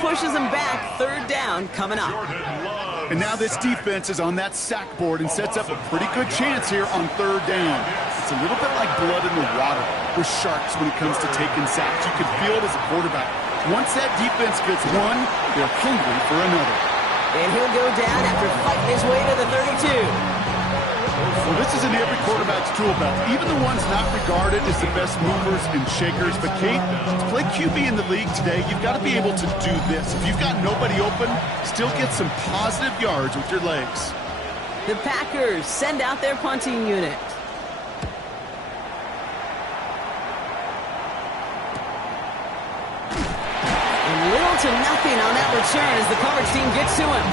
pushes them back. Third down coming up. And now this defense is on that sack board and sets up a pretty good chance here on third down. It's a little bit like blood in the water with sharks when it comes to taking sacks. You can feel it as a quarterback. Once that defense gets one, they're hungry for another. And he'll go down after fighting his way to the 32. Well, this is in every quarterback's tool belt, even the ones not regarded as the best movers and shakers. But, Kate, to play QB in the league today, you've got to be able to do this. If you've got nobody open, still get some positive yards with your legs. The Packers send out their punting unit. And little to nothing on that return as the coverage team gets to him.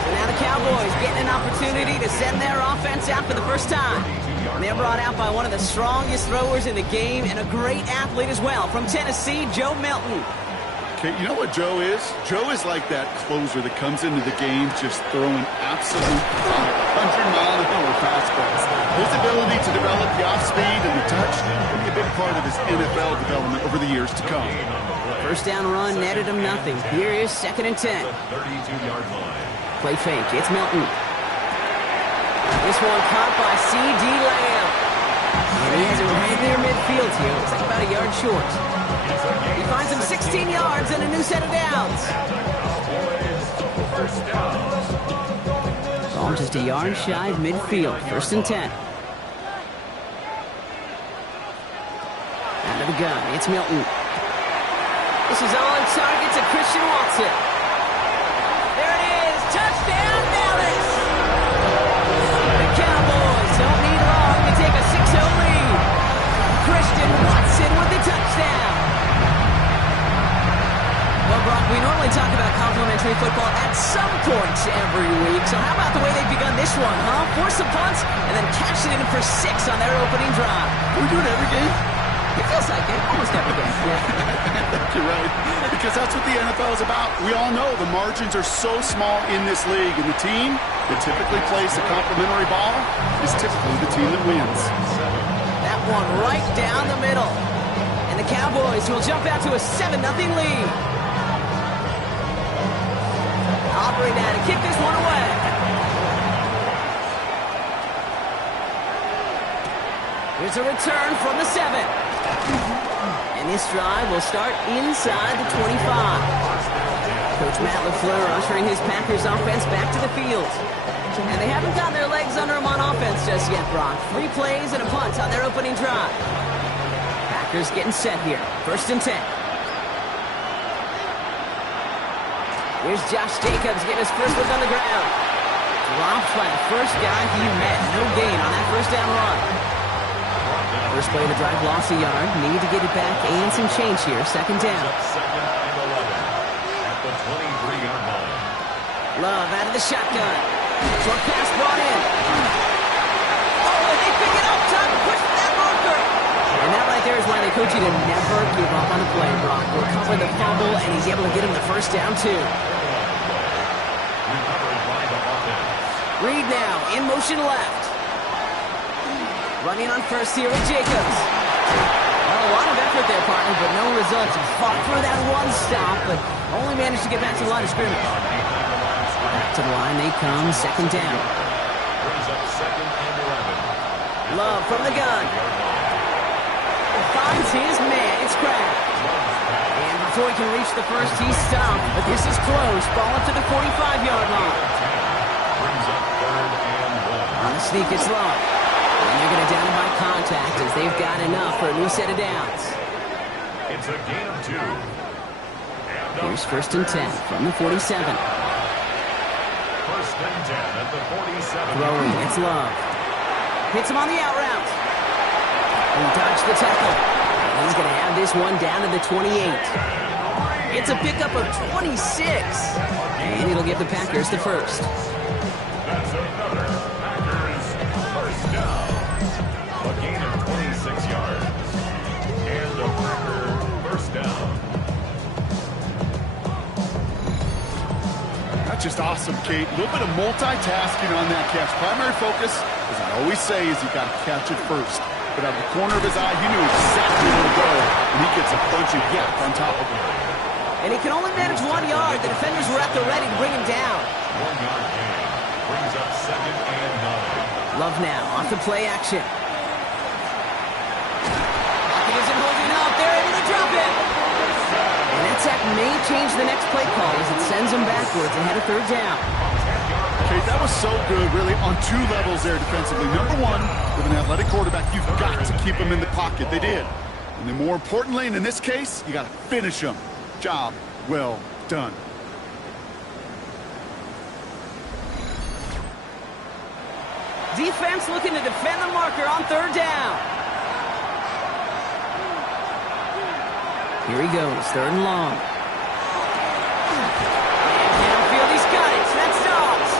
So now the Cowboys getting an opportunity to send their offense out for the first time. And they're brought out by one of the strongest throwers in the game and a great athlete as well. From Tennessee, Joe Milton. Okay, you know what Joe is? Joe is like that closer that comes into the game just throwing absolute 100-mile-an-hour fastballs. His ability to develop the off-speed and the touch will be a big part of his NFL development over the years to come. First down run netted him nothing. Here is 2nd and 10. Play fake. It's Milton. This one caught by C.D. Lamb. And he has it right near midfield here. Looks like about a yard short. He finds him 16 yards and a new set of downs. Ball just a yard shy of midfield. 1st and 10. Out of the gun. It's Milton. This is on target to Christian Watson. There it is. Touchdown, Dallas. The Cowboys don't need long to take a 6-0 lead. Christian Watson with the touchdown. Well, Brock, we normally talk about complimentary football at some points every week. So how about the way they've begun this one, huh? Force some punts and then cash it in for 6 on their opening drive. We do it every game. It feels like it. Almost every game. Yeah. You're right. Because that's what the NFL is about. We all know the margins are so small in this league. And the team that typically plays the complimentary ball is typically the team that wins. That one right down the middle. And the Cowboys will jump out to a 7-0 lead. Aubrey now to kick this one away. Here's a return from the 7. And this drive will start inside the 25. Coach Matt LaFleur ushering his Packers offense back to the field. And they haven't gotten their legs under them on offense just yet, Brock. 3 plays and a punt on their opening drive. Packers getting set here. 1st and 10. Here's Josh Jacobs getting his first look on the ground. Dropped by the first guy he met. No gain on that first down run. First play of the drive, lost a yard. Need to get it back and some change here. 2nd down. Love out of the shotgun. Short pass brought in. Oh, and they pick it up. Time to push that marker. And that right there is why they coach you to never give up on a play, Brock. Recover the fumble, and he's able to get him the first down, too. Reed now in motion left. Running on first here with Jacobs. Well, a lot of effort there, partner, but no results. He fought through that one stop, but only managed to get back to the line of scrimmage. Back to the line they come, 2nd down. Love from the gun. Finds his man. It's Kraft. And before he can reach the first, he's stopped. But this is close. Ball up to the 45-yard line. On the sneak, it's Love. And they're going to down him by contact as they've got enough for a new set of downs. It's a gain of 2. Here's 1st and 10 from the 47. 1st and 10 at the 47. Throwing, it's Love. Hits him on the out route. He dodged the tackle. And he's going to have this one down to the 28. It's a pickup of 26. And it'll give the Packers the first. That's another Packers first down. A gain of 26 yards. And a Packer first down. That's just awesome, Kate. A little bit of multitasking on that catch. Primary focus, as I always say, is you got to catch it first. But out of the corner of his eye, he knew exactly where to go, and he gets a bunch of yak on top of it. And he can only manage 1 yard. The defenders were at the ready to bring him down. 1 yard gain. Brings up 2nd and 9. Love now off the play action. Pocket isn't holding up. They're able to drop it. And that sack may change the next play call as it sends them backwards ahead of 3rd down. Okay, that was so good, really, on 2 levels there defensively. Number one, with an athletic quarterback, you've got to keep him in the pocket. They did. And then more importantly, and in this case, you got to finish him. Job well done. Defense looking to defend the marker on 3rd down. Here he goes, 3rd and long. Downfield, he's got it. That's Dobbs.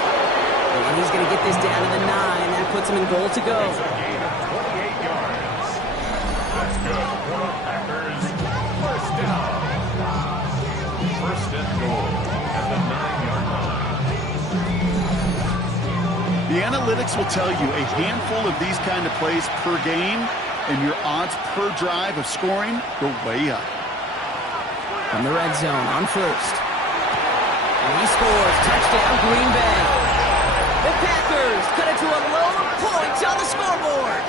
And he's going to get this down to the 9. That puts him in goal to go. It's a gain of 28 yards. That's good for the Packers. 1st down. 1st and goal at the 9-yard line. The analytics will tell you a handful of these kind of plays per game, and your odds per drive of scoring go way up. From the red zone on 1st. And he scores. Touchdown, Green Bay. The Packers cut it to a low point on the scoreboard.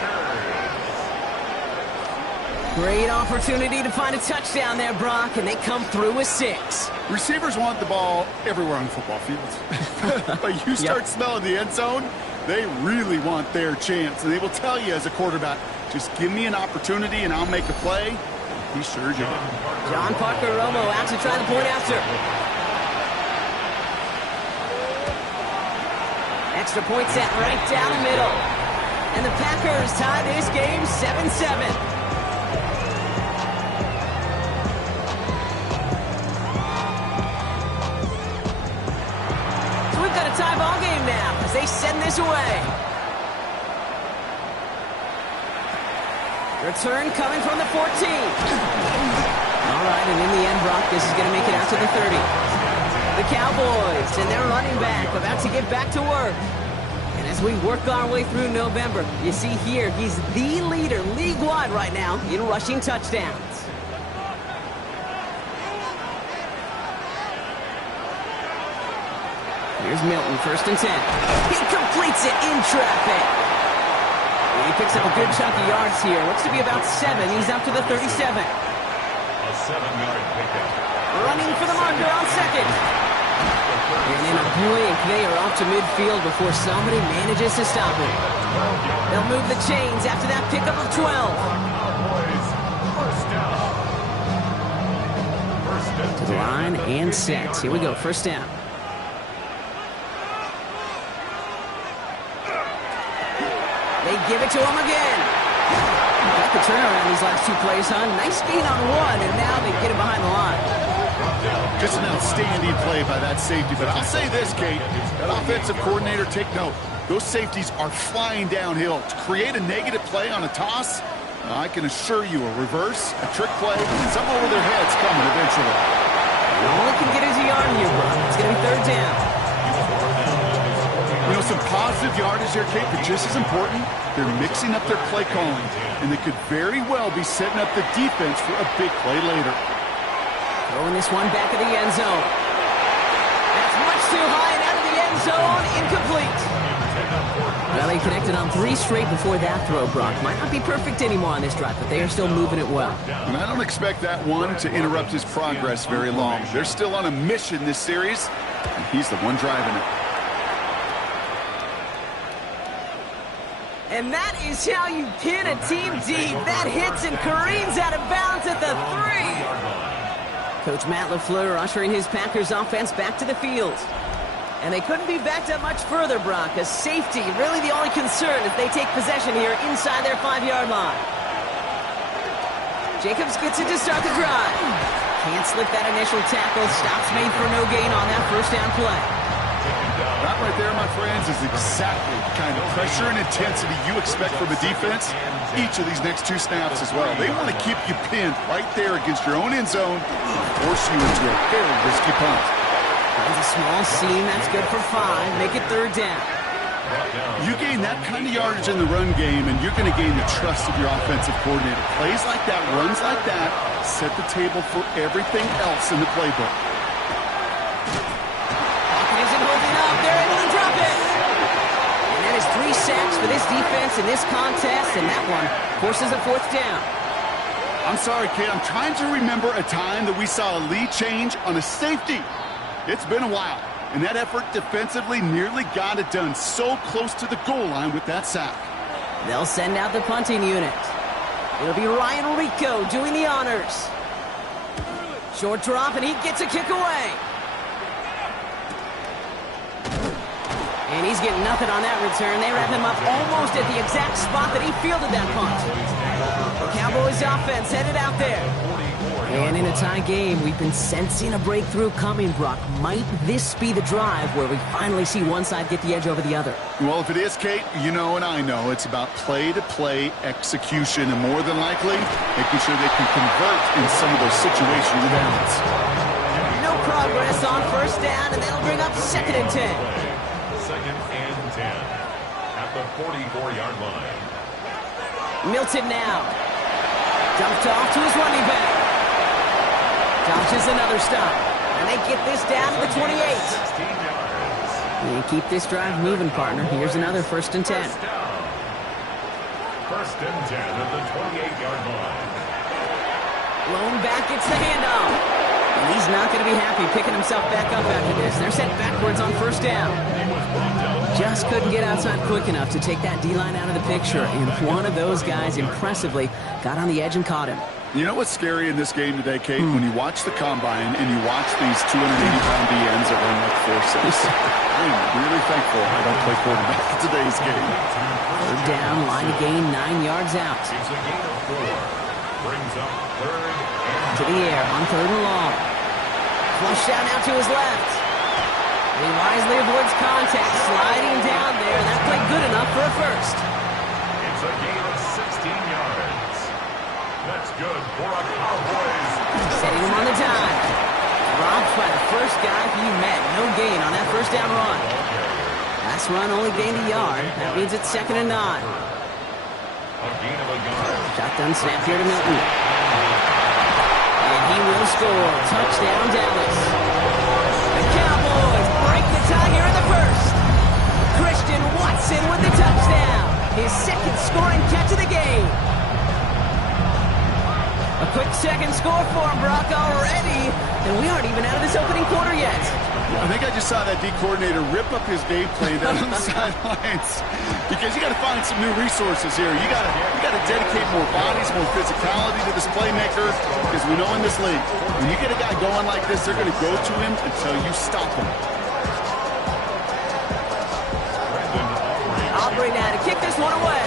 Great opportunity to find a touchdown there, Brock, and they come through with 6. Receivers want the ball everywhere on the football field. But you start smelling the end zone, they really want their chance. And they will tell you as a quarterback, just give me an opportunity and I'll make a play. He sure did. John Parker Romo out to try the point after. Extra point set right down the middle. And the Packers tie this game 7-7. So we've got a tie ball game now as they send this away. Return coming from the 14. All right, and in the end, Brock, this is going to make it out to the 30. The Cowboys and their running back about to get back to work. And as we work our way through November, you see here, he's the leader league-wide right now in rushing touchdowns. Here's Milton, 1st and 10. He completes it in traffic. He picks up a good chunk of yards here. Looks to be about 7. He's up to the 37. A 7-yard pickup. Running for the marker on 2nd. And in a blink, they are off to midfield before somebody manages to stop him. They'll move the chains after that pickup of 12. Cowboys, 1st down. 1st and To the line and set. Here we go, 1st down. They give it to him again. Got the turnaround these last 2 plays, huh? Nice gain on 1, and now they get it behind the line. Just an outstanding play by that safety. But I'll say this, Kate, that offensive coordinator, take note. Those safeties are flying downhill. To create a negative play on a toss, I can assure you a reverse, a trick play, something over their heads coming eventually. All they can get is a yard here, bro. It's going to be 3rd down. You know, some positive yardage there, Kate, but just as important, they're mixing up their play calling, and they could very well be setting up the defense for a big play later. Throwing this one back of the end zone. That's much too high and out of the end zone. Incomplete. Well, they connected on 3 straight before that throw, Brock. Might not be perfect anymore on this drive, but they are still moving it well. And I don't expect that one to interrupt his progress very long. They're still on a mission this series, and he's the one driving it. And that is how you pin a team deep. That hits and careens out of bounds at the 3. Coach Matt LaFleur ushering his Packers offense back to the field. And they couldn't be backed up much further, Brock. A safety, really the only concern if they take possession here inside their 5-yard line. Jacobs gets it to start the drive. Can't slip that initial tackle. Stops made for no gain on that 1st down play. That right there, my friends, is exactly the kind of pressure and intensity you expect from a defense each of these next 2 snaps as well. They want to keep you pinned right there against your own end zone and force you into a very risky punt. Finds a small seam. That's good for 5. Make it 3rd down. You gain that kind of yardage in the run game, and you're going to gain the trust of your offensive coordinator. Plays like that, runs like that, set the table for everything else in the playbook. Pocket isn't holding up. They're able to drop it. And that is 3 sacks for this defense in this contest, and that one forces a 4th down. I'm sorry, kid. I'm trying to remember a time that we saw a lead change on a safety. It's been a while. And that effort defensively nearly got it done. So close to the goal line with that sack. They'll send out the punting unit. It'll be Ryan Rico doing the honors. Short drop, and he gets a kick away. And he's getting nothing on that return. They wrap him up almost at the exact spot that he fielded that punt. The Cowboys offense headed out there. And in a tie game, we've been sensing a breakthrough coming, Brock. Might this be the drive where we finally see one side get the edge over the other? Well, if it is, Kate, you know and I know it's about play-to-play execution, and more than likely, making sure they can convert in some of those situational downs. No progress on 1st down, and that'll bring up 2nd and 10. 2nd and 10 at the 44-yard line. Milton now. Dumped off to his running back. Dodges another stop. And they get this down to the 28. And keep this drive moving, partner. Here's another 1st and 10. 1st and 10 at the 28-yard line. Lone back gets the handoff. And he's not going to be happy picking himself back up after this. They're sent backwards on 1st down. Just couldn't get outside quick enough to take that D-line out of the picture. And one of those guys impressively got on the edge and caught him. You know what's scary in this game today, Kate? When you watch the combine and you watch these 280-pound DNs that run like 4.6. I am really thankful I don't play quarterback in today's game. 3rd down, line to gain 9 yards out. It's a gain of 4. Brings up 3rd and To the air on 3rd and long. Flush down out to his left. He wisely avoids contact, sliding down there, and that played good enough for a 1st. It's a gain of 16 yards. That's good for a Cowboys. Setting him on the dime. Robbed by the first guy he met. No gain on that 1st down run. Last run only gained a yard. That means it's 2nd and 9. A gain of a yard. Shotgun snap here to Milton. And he will score. Touchdown, Dallas. The Cowboys break the tie here in the 1st. Christian Watson with the touchdown. His 2nd scoring catch of the game. A quick 2nd score for him, Brock, already. And we aren't even out of this opening quarter yet. I think I just saw that D coordinator rip up his game plan down on the sidelines, because you got to find some new resources here. You got to dedicate more bodies, more physicality to this playmaker, because we know in this league, when you get a guy going like this, they're going to go to him until you stop him. Aubrey now to kick this one away.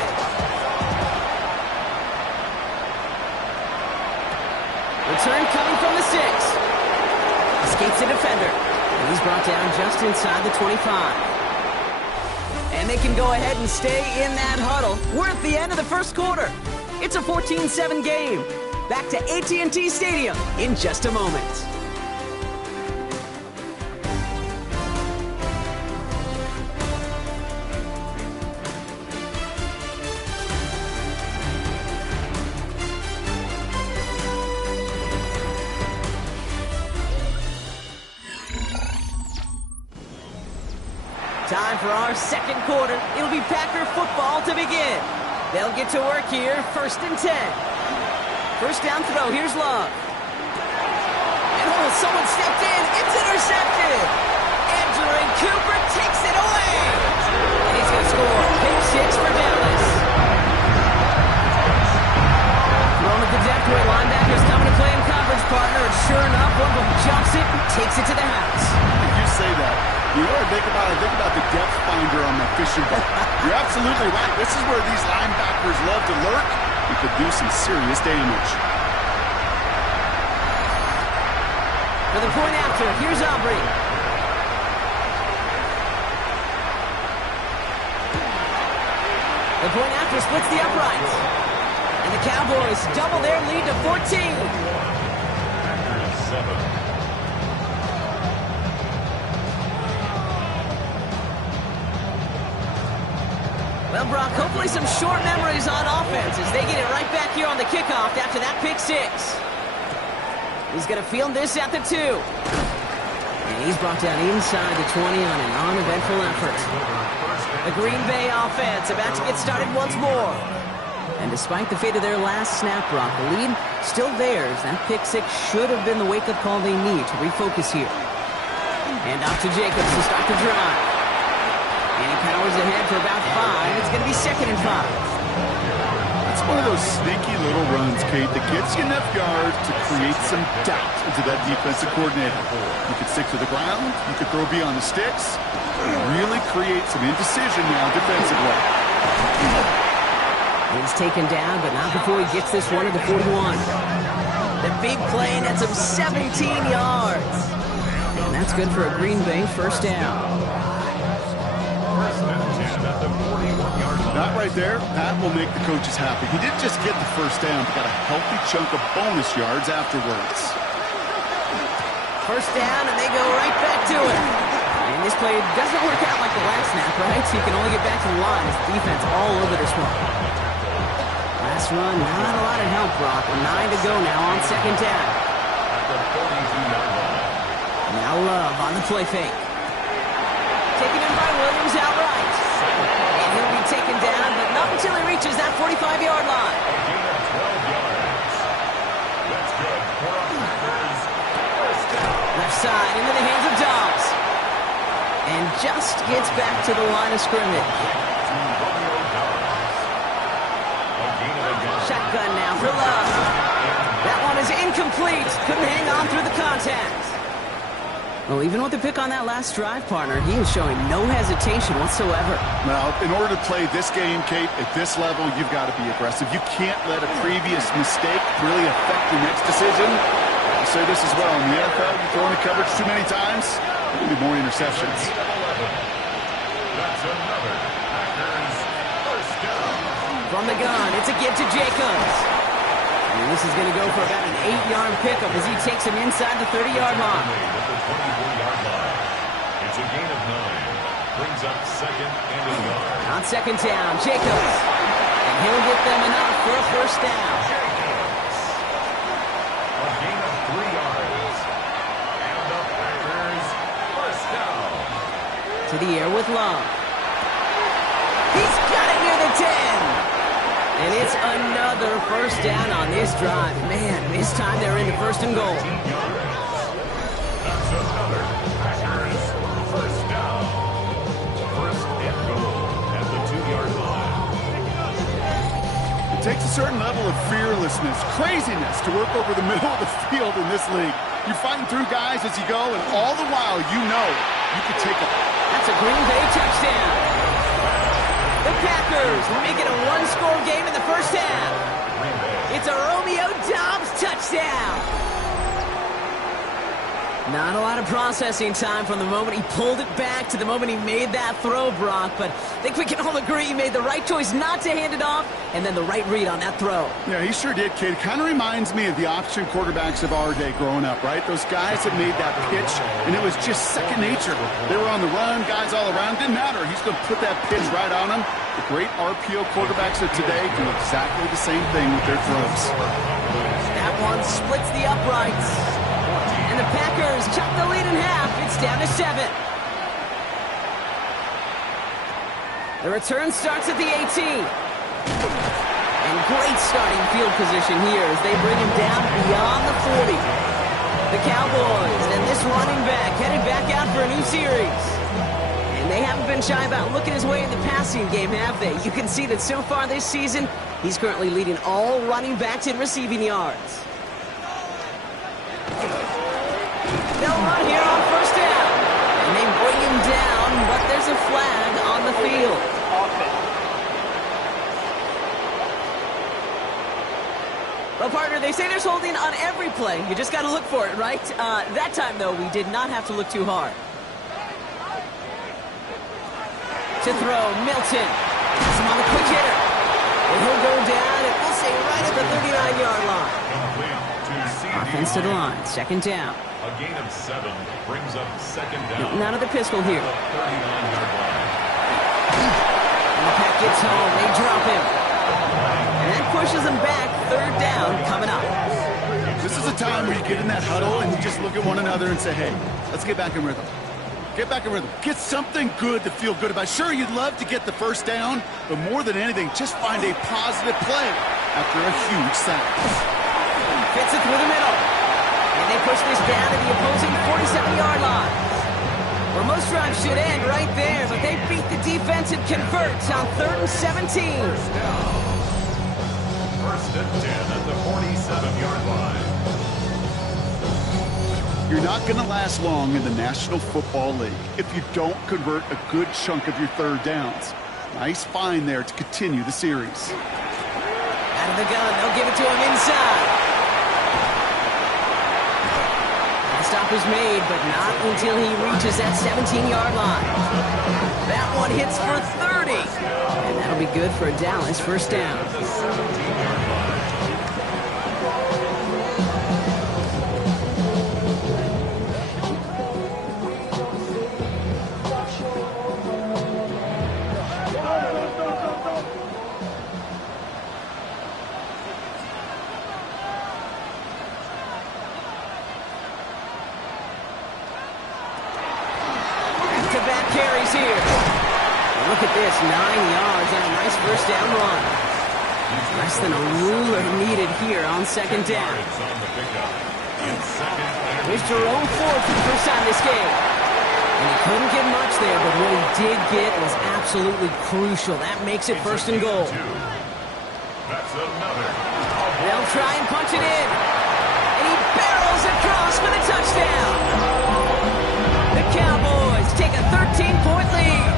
Return coming from the 6. Escapes the defender. And he's brought down just inside the 25. And they can go ahead and stay in that huddle. We're at the end of the 1st quarter. It's a 14-7 game. Back to AT&T Stadium in just a moment. Time for our 2nd quarter. It'll be Packer football to begin. They'll get to work here, 1st and 10. 1st down throw, here's Love. And someone stepped in, it's intercepted. Angela Cooper takes it away. And he's going to score. Pick 6 for Dallas. Thrown at the depth where linebackers coming to play in coverage, partner. And sure enough, one of them jumps it and takes it to the house. If you say that, you know what I think about? I think about the depth finder on my fishing boat. You're absolutely right. This is where these linebackers love to lurk. You could do some serious damage. For the point after, here's Aubrey. The point after splits the uprights. And the Cowboys double their lead to 14. Packers 7. Well, Brock, hopefully some short memories on offense as they get it right back here on the kickoff after that pick six. He's going to field this at the 2. And he's brought down inside the 20 on an uneventful effort. The Green Bay offense about to get started once more. And despite the fate of their last snap, Brock, the lead still theirs. That pick six should have been the wake-up call they need to refocus here. And off to Jacobs to start the drive. And he powers ahead for about 5. It's going to be 2nd and 5. It's one of those sneaky little runs, Kate, that gets you enough yards to create some doubt into that defensive coordinator. You could stick to the ground. You could throw beyond the sticks. Really create some indecision now defensively. He's taken down, but not before he gets this one to the 41. The big play, and that's him 17 yards. And that's good for a Green Bay first down. That right there, that will make the coaches happy. He didn't just get the first down, but got a healthy chunk of bonus yards afterwards. First down, and they go right back to it. And this play doesn't work out like the last snap, right? So you can only get back to the line as the defense all over their spot. Last run, not a lot of help, Brock. 9 to go now on 2nd down. Now Love on the play fake. Taken in by Williams outright. And he'll be taken down, but not until he reaches that 45-yard line. Left side into the hands of Dobbs. And just gets back to the line of scrimmage. Shotgun now for Love. That one is incomplete. Couldn't hang on through the contact. Well, even with the pick on that last drive, partner, he is showing no hesitation whatsoever. Well, in order to play this game, Kate, at this level, you've got to be aggressive. You can't let a previous mistake really affect your next decision. I'll say this as well. In the NFL, you throw into coverage too many times, there'll be more interceptions. That's another Packers first down. From the gun, it's a give to Jacobs. And this is going to go for about an 8-yard pickup as he takes him inside the 30-yard line. It's a gain of 9. Brings up 2nd and a yard. On 2nd down, Jacobs. And he'll get them enough for a first down. A gain of 3 yards. And the Packers first down. To the air with Love. He's got it near the 10. And it's another first down on this drive. Man, this time they're into 1st and goal. That's another Packers first down. 1st and goal at the 2-yard line. It takes a certain level of fearlessness, craziness to work over the middle of the field in this league. You're fighting through guys as you go, and all the while you know you could take a... That's a Green Bay touchdown. The Packers make it a one-score game in the first half. It's a Romeo Dobbs touchdown. Not a lot of processing time from the moment he pulled it back to the moment he made that throw, Brock. But I think we can all agree he made the right choice not to hand it off, and then the right read on that throw. Yeah, he sure did, kid. It kind of reminds me of the option quarterbacks of our day growing up, right? Those guys that made that pitch, and it was just second nature. They were on the run, guys all around. Didn't matter. He's going to put that pitch right on them. The great RPO quarterbacks of today do exactly the same thing with their throws. That one splits the uprights. And the Packers cut the lead in half. It's down to 7. The return starts at the 18. And great starting field position here as they bring him down beyond the 40. The Cowboys and this running back headed back out for a new series. And they haven't been shy about looking his way in the passing game, have they? You can see that so far this season, he's currently leading all running backs in receiving yards. They'll run here on first down. And they bring him down, but there's a flag on the field. Well, partner, they say there's holding on every play. You just got to look for it, right? That time, though, we did not have to look too hard. To throw, Milton. He's on the quick hitter. And he'll go down, and we'll say right at the 39-yard line. Offense to the line, 2nd down. A gain of 7 brings up 2nd down. Not at the pistol here. 39-yard line. And the Packers gets home. They drop him. And that pushes them back. Third down coming up. This is a time where you get in that huddle and you just look at one another and say, hey, let's get back in rhythm. Get back in rhythm. Get something good to feel good about. Sure, you'd love to get the first down, but more than anything, just find a positive play after a huge sack. Fits it through the middle. And they push this down to the opposing 47-yard line. Well, most drives should end right there, but they beat the defense and convert on 3rd and 17. First and 10 at the 47-yard line. You're not going to last long in the National Football League if you don't convert a good chunk of your third downs. Nice find there to continue the series. Out of the gun, they'll give it to him inside. The stop is made, but not until he reaches that 17-yard line. That one hits for 30. And that'll be good for a Dallas first down. Back-to-back carries here. And look at this, 9 yards and a nice first down run. Less than a ruler needed here on second down. Here's Jerome Ford for the first time this game. And he couldn't get much there, but what he did get was absolutely crucial. That makes it first and goal. They'll try and punch it in. And he barrels across for the touchdown. The Cowboys take a 13-point lead.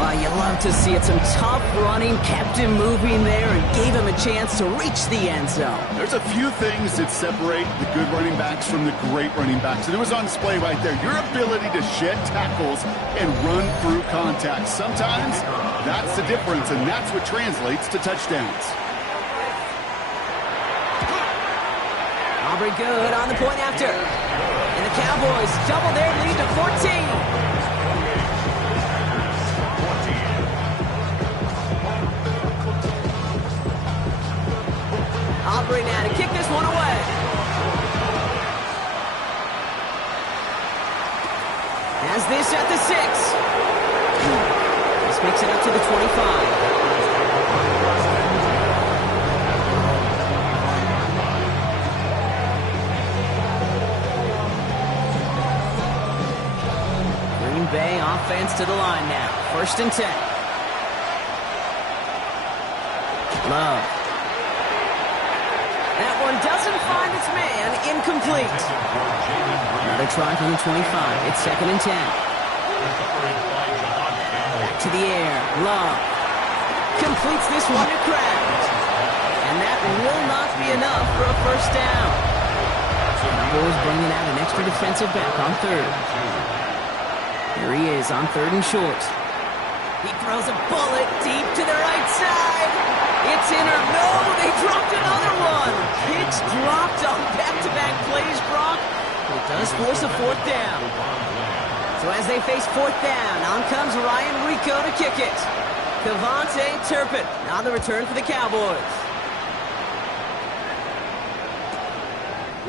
Well, you love to see it. Some tough running, kept him moving there, and gave him a chance to reach the end zone. There's a few things that separate the good running backs from the great running backs, and it was on display right there. Your ability to shed tackles and run through contact. Sometimes that's the difference, and that's what translates to touchdowns. Aubrey good on the point after. And the Cowboys double their lead to 14. Aubrey now to kick this one away. Has this at the 6. This makes it up to the 25. Bay offense to the line now. First and 10. Love. That one doesn't find its man. Incomplete. Another try from the 25. It's second and 10. Back to the air. Love. Completes this one to Kraft. And that will not be enough for a first down. Cowboys bringing out an extra defensive back on third. Here he is on third and short. He throws a bullet deep to the right side. It's in or no, they dropped another one. Kicks dropped on back-to-back plays, Brock. It does force a fourth down. So as they face fourth down, on comes Ryan Rico to kick it. Devontae Turpin on the return for the Cowboys.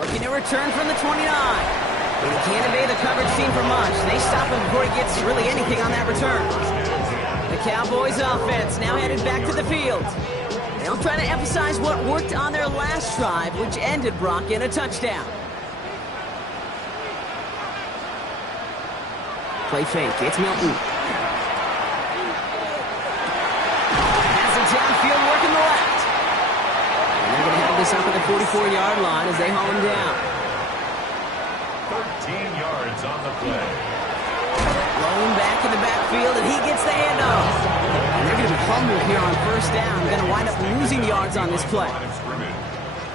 Looking to return from the 29. He can't obey the coverage team for much. They stop him before he gets really anything on that return. The Cowboys offense now headed back to the field. They'll try to emphasize what worked on their last drive, which ended, Brock, in a touchdown. Play fake. It's Milton. Has it downfield working the left. And they're going to have this up at the 44-yard line as they haul him down. 13 yards on the play. Blown back in the backfield, and he gets the handoff. And they're going to be fumbled here on first down. Going to wind up losing yards on this play.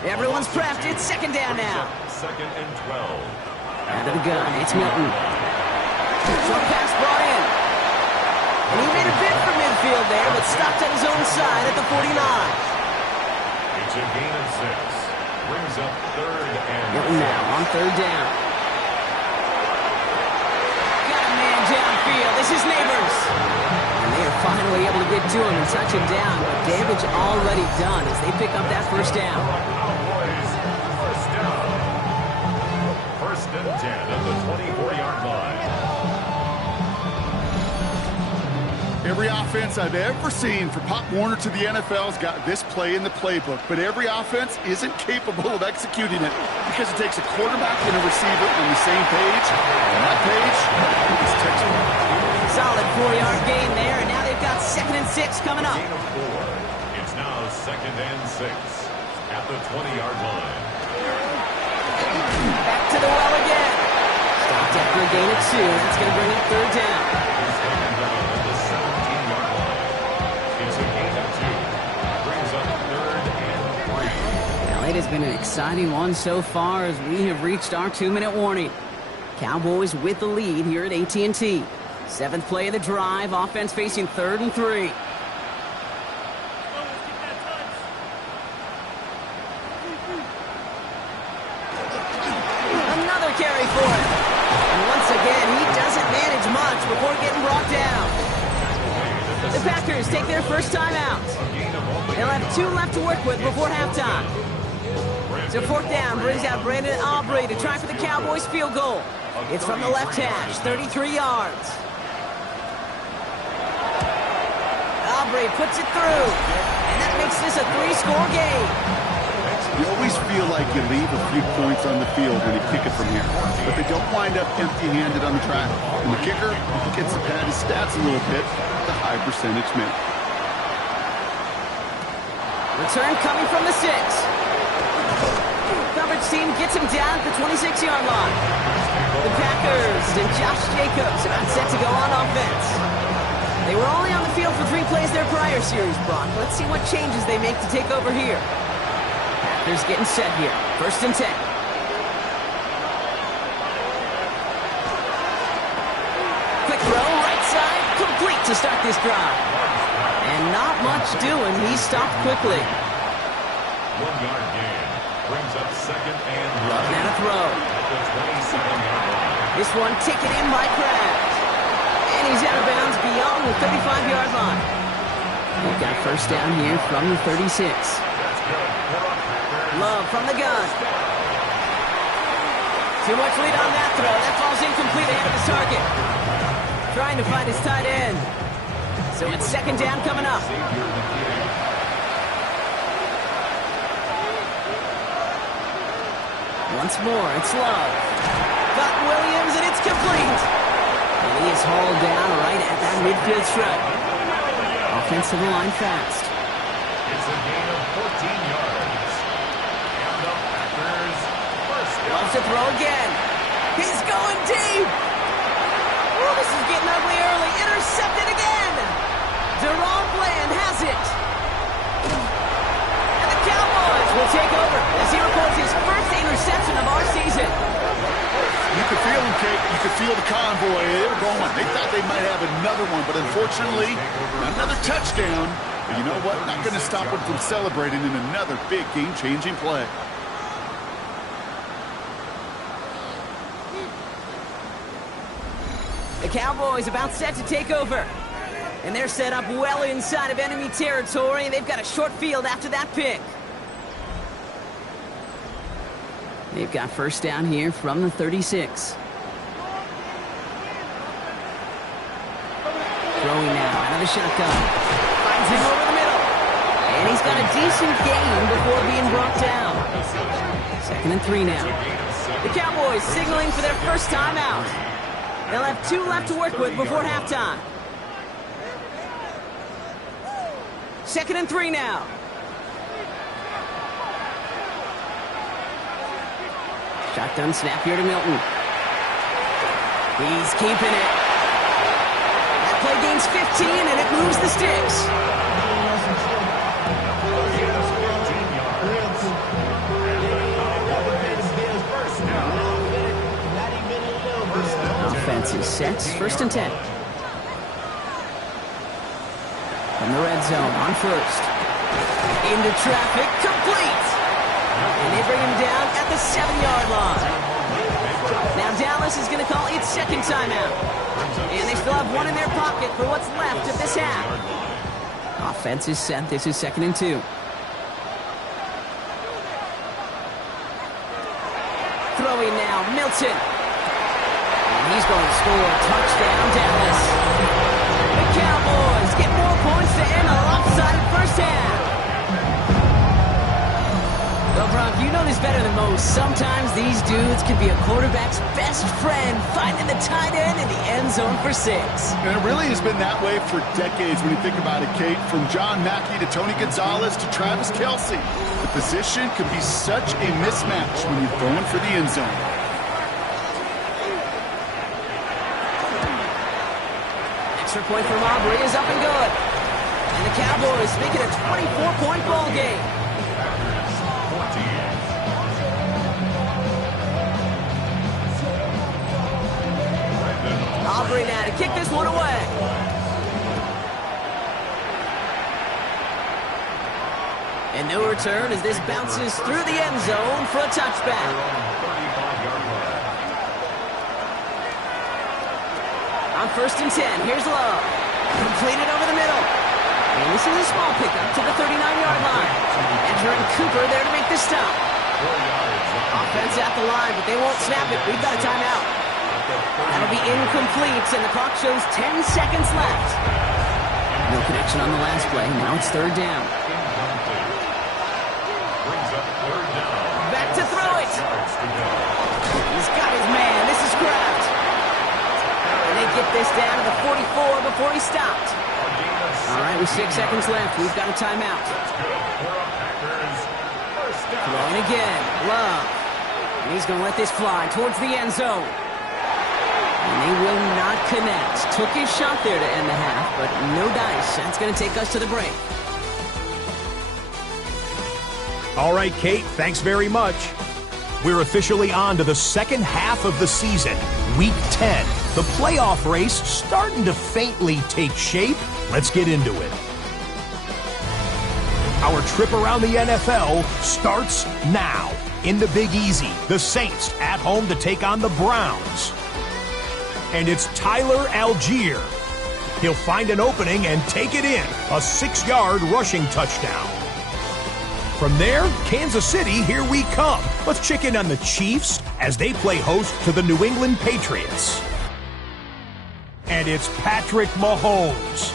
Everyone's prepped. It's second down now. Second and 12. Out of the gun, it's Milton. Short pass brought in. And he made a bid for midfield there, but stopped at his own side at the 49. It's a gain of 6. Brings up third and Milton now on third down. Got a man downfield. This is Neighbors. finally able to get to him and touch him down, but damage already done as they pick up that first down. Cowboys, first down. First and 10 at the 24-yard line. Every offense I've ever seen for Pop Warner to the NFL's got this play in the playbook, but every offense isn't capable of executing it because it takes a quarterback and a receiver on the same page, and that page is textbook. Solid 4-yard gain there, and now they've got 2nd and 6 coming up. Gain of 4. It's now 2nd and 6 at the 20-yard line. Back to the well again. Stopped after a gain of 2. That's going to bring up 3rd down. He's taken down at the 17-yard line. It's a gain of 2. Brings up 3rd and 3. Well, it has been an exciting one so far as we have reached our 2-minute warning. Cowboys with the lead here at AT&T. 7th play of the drive. Offense facing 3rd and 3. Another carry for him. And once again, he doesn't manage much before getting brought down. The Packers take their first time out. They'll have 2 left to work with before halftime. So 4th down brings out Brandon Aubrey to try for the Cowboys field goal. It's from the left hash, 33 yards. Aubrey puts it through, and that makes this a 3-score game. You always feel like you leave a few points on the field when you kick it from here, but they don't wind up empty-handed on the track. And the kicker gets to pad his stats a little bit with a high percentage make. Return coming from the 6. Coverage team gets him down at the 26-yard line. The Packers and Josh Jacobs about set to go on offense. They were only on the field for 3 plays their prior series, Brock. Let's see what changes they make to take over here. Packers getting set here. 1st and 10. Quick throw, right side, complete to start this drive. And not much doing. He stopped quickly. 1-yard gain. Brings up 2nd and 1. Now to throw. At the 27-yard line. This one taken in by Kraft. And he's out of bounds beyond the 35-yard line. We've got first down here from the 36. That's good. Love from the gun. Too much lead on that throw. That falls incomplete ahead of his target. Trying to find his tight end. So it's 2nd down coming up. Once more, it's Love. Got Williams, and it's complete. And he is hauled down right at that midfield stripe. Offensive line fast. It's a gain of 14 yards. And the Packers first down. Loves to throw again. He's going deep. Oh, this is getting ugly early. Intercepted again. Deron Bland has it. And the Cowboys will take over as he records his first interception of our season. You could feel them, Kate. You could feel the convoy. They were going. They thought they might have another one, but unfortunately, another touchdown. But you know what? Not going to stop them from celebrating in another big game-changing play. The Cowboys about set to take over. And they're set up well inside of enemy territory, and they've got a short field after that pick. They've got first down here from the 36. Throwing now out of the shotgun. Finds him over the middle. And he's got a decent gain before being brought down. 2nd and 3 now. The Cowboys signaling for their first time out. They'll have 2 left to work with before halftime. 2nd and 3 now. Shotgun snap here to Milton. He's keeping it. That play gains 15, and it moves the sticks. Offense is set. 1st and 10. From the red zone on 1st. Into traffic, complete. And they bring him down at the 7-yard line. Now down Dallas is going to call its second timeout. And they still have one in their pocket for what's left of this half. Offense is set. This is 2nd and 2. Throwing now, Milton. And he's going to score. Touchdown, Dallas. The Cowboys get more points to end a lopsided first half. Well, Brock, you know this better than most. Sometimes these dudes can be a quarterback's best friend, finding the tight end in the end zone for 6. And it really has been that way for decades when you think about it, Kate. From John Mackey to Tony Gonzalez to Travis Kelce. The position can be such a mismatch when you're going for the end zone. Extra point from Aubrey is up and good. And the Cowboys make it a 24-point ball game. Aubrey now to kick this one away. And no return as this bounces through the end zone for a touchback. On 1st and 10, here's Love. Completed over the middle. And this is a small pickup to the 39-yard line. Edger and Cooper there to make the stop. Offense at the line, but they won't snap it. We've got a timeout. That'll be incomplete, and the clock shows 10 seconds left. No connection on the last play. Now it's 3rd down. Back to throw it. He's got his man. This is Kraft. And they get this down to the 44 before he stopped. All right, with 6 seconds left, we've got a timeout. Throwing again. Love. And he's going to let this fly towards the end zone. And they will not connect. Took his shot there to end the half, but no dice. That's going to take us to the break. All right, Kate, thanks very much. We're officially on to the second half of the season, Week 10. The playoff race starting to faintly take shape. Let's get into it. Our trip around the NFL starts now. In the Big Easy, the Saints at home to take on the Browns. And it's Tyler Algier. He'll find an opening and take it in. A 6-yard rushing touchdown. From there, Kansas City, here we come. Let's check in on the Chiefs as they play host to the New England Patriots. And it's Patrick Mahomes.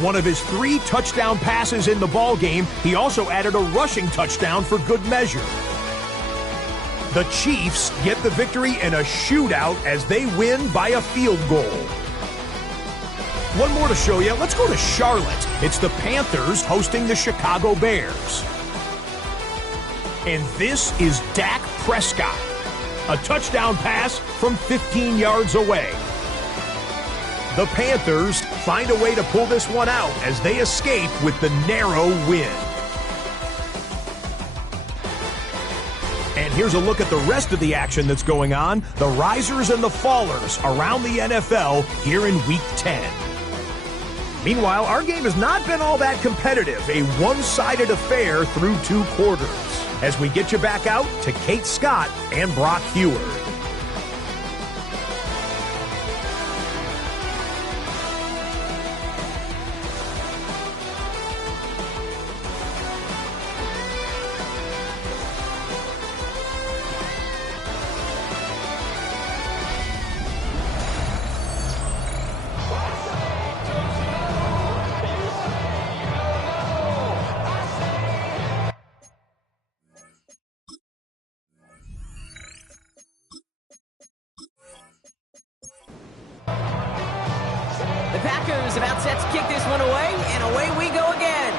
One of his 3 touchdown passes in the ballgame, he also added a rushing touchdown for good measure. The Chiefs get the victory in a shootout as they win by a field goal. One more to show you. Let's go to Charlotte. It's the Panthers hosting the Chicago Bears. And this is Dak Prescott. A touchdown pass from 15 yards away. The Panthers find a way to pull this one out as they escape with the narrow win. And here's a look at the rest of the action that's going on. The risers and the fallers around the NFL here in Week 10. Meanwhile, our game has not been all that competitive. A one-sided affair through 2 quarters. As we get you back out to Kate Scott and Brock Heward. Packers about set to kick this one away, and away we go again.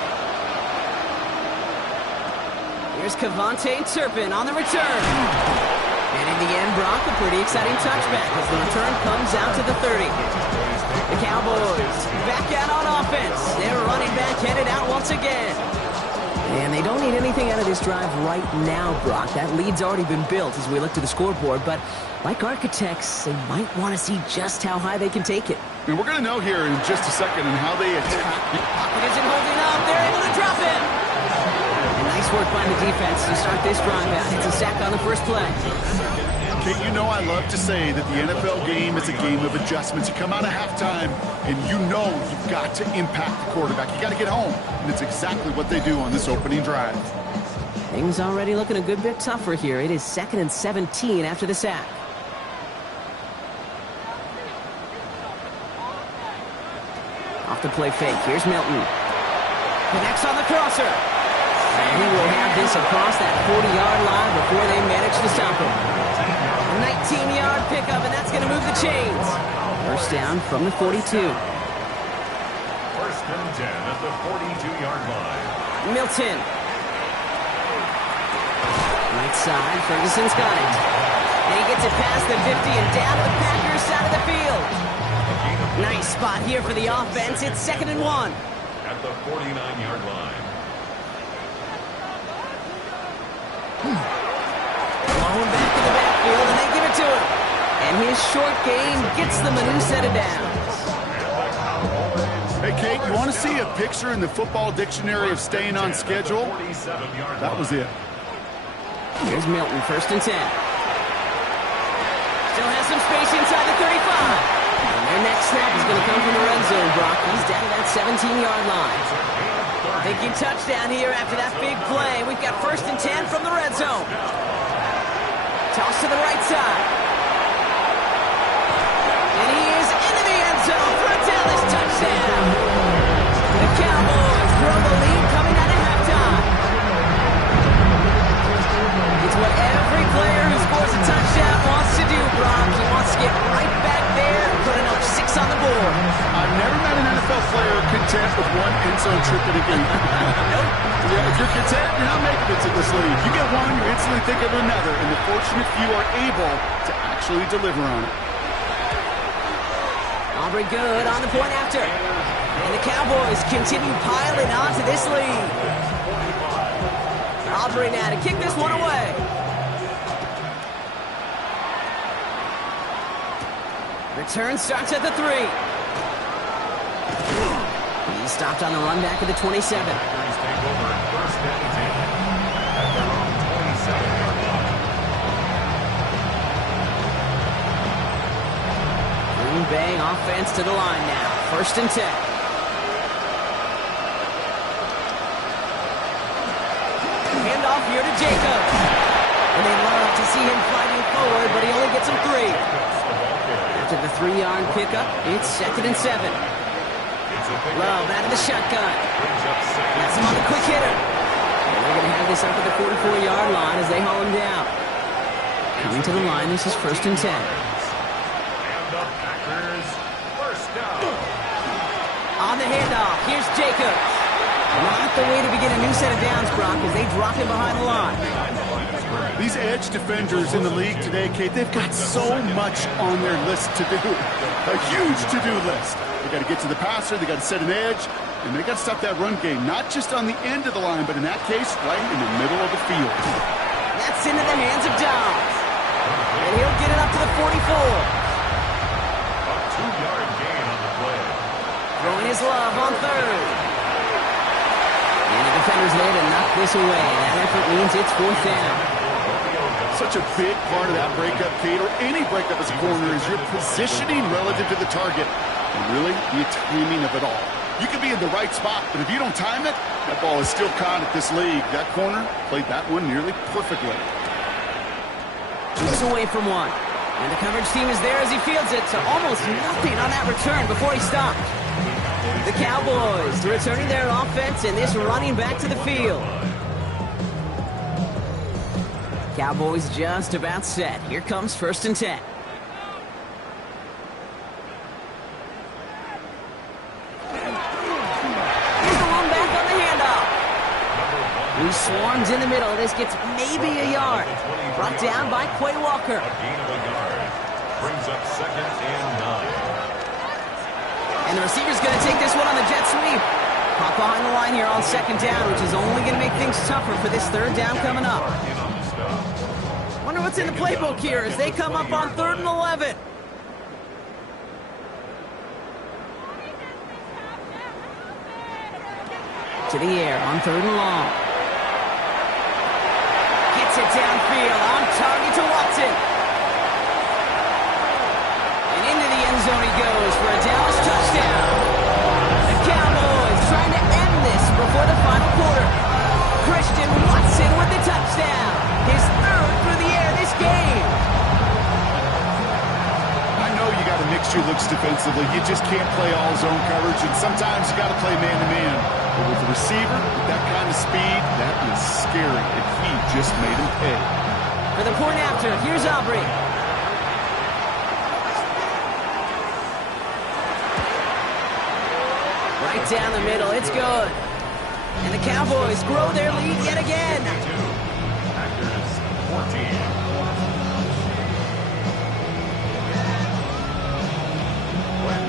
Here's Kevontae Turpin on the return. And in the end, Brock, a pretty exciting touchback as the return comes out to the 30. The Cowboys back out on offense. Their running back headed out once again. And they don't need anything out of this drive right now, Brock. That lead's already been built as we look to the scoreboard. But like architects, they might want to see just how high they can take it. And we're going to know here in just a second on how they attack. Pocket isn't holding up. They're able to drop him. And nice work by the defense to start this drive out. It's a sack on the first play. Kate, you know I love to say that the NFL game is a game of adjustments. You come out of halftime, and you know you've got to impact the quarterback. You got to get home, and it's exactly what they do on this opening drive. Things already looking a good bit tougher here. It is 2nd and 17 after the sack. Off the play fake. Here's Milton. Connects on the crosser. And he will have this across that 40-yard line before they manage to stop him. A 19-yard pickup, and that's going to move the chains. First down from the 42. First and 10 at the 42-yard line. Milton. Right side, Ferguson's got it. And he gets it past the 50 and down to the Packers side of the field. Nice spot here for the offense. It's 2nd and 1. At the 49-yard line. Blown back in the backfield, and they give it to him. And his short game gets them a new set of downs. Hey, Kate, you want to see a picture in the football dictionary of staying on schedule? That was it. Here's Milton, 1st and 10. Still has some space inside the 35. And their next snap is going to come from the red zone, Brock. He's down to that 17-yard line. Thinking touchdown here after that big play. We've got 1st and 10 from the red zone. Toss to the right side. And he is into the end zone for a Dallas touchdown. The Cowboys grow the lead coming out of halftime. It's what every player who scores a touchdown wants to do, Brock. He wants to get right back there and put another 6 on the board. I've never met an NFL player content with one end zone trip in a game. Yeah, if you're content, you're not making it to this league. You get one, you instantly think of another, and the fortunate few are able to actually deliver on it. Aubrey good on the point after. And the Cowboys continue piling on to this lead. Aubrey now to kick this one away. Return starts at the 3. He stopped on the run back at the 27. Take over first and 10 at their own 27-yard line. Green Bay offense to the line now. 1st and 10. Handoff here to Jacobs. And they love to see him fighting forward, but he only gets him 3. After the 3-yard pickup, it's 2nd and 7. Love out of the shotgun. That's him on the quick hitter. And they're going to have this up at the 44-yard line as they haul him down. Coming to the line, this is 1st and 10. And the Packers first down. On the handoff, here's Jacobs. Not the way to begin a new set of downs, Brock, as they drop him behind the line. These edge defenders in the league today, Kate, they've got so much on their list to do. A huge to-do list. They got to get to the passer, they got to set an edge, and they got to stop that run game, not just on the end of the line, but in that case, right in the middle of the field. That's into the hands of Downs. And he'll get it up to the 44. A 2-yard gain on the play. Throwing his love on 3rd. And the defender's there to knock this away. That effort means it's 4th down. Such a big part of that breakup, Kate, or any breakup as a corner, is your positioning relative to the target. And really, the timing of it all. You can be in the right spot, but if you don't time it, that ball is still caught at this league. That corner played that one nearly perfectly. He's away from one. And the coverage team is there as he fields it, so almost nothing on that return before he stopped. The Cowboys returning their offense and this running back to the field. Cowboys just about set. Here comes 1st and 10. He swarms in the middle. This gets maybe a yard. Brought down by Quay Walker. A gain of a yard. Brings up 2nd and 9. And the receiver's going to take this one on the jet sweep. Pop behind the line here on 2nd down, which is only going to make things tougher for this 3rd down coming up. Wonder what's in the playbook here as they come up on 3rd and 11. To the air on 3rd and long. Gets it downfield on target to Watson. touchdown. His third through the air this game. I know you got to mix your looks defensively. You just can't play all zone coverage, and sometimes you got to play man-to-man. But with the receiver, with that kind of speed, that is scary, and he just made him pay. For the point after, here's Aubrey. Right down the middle, it's good. And the Cowboys grow their lead yet again. Packers 14.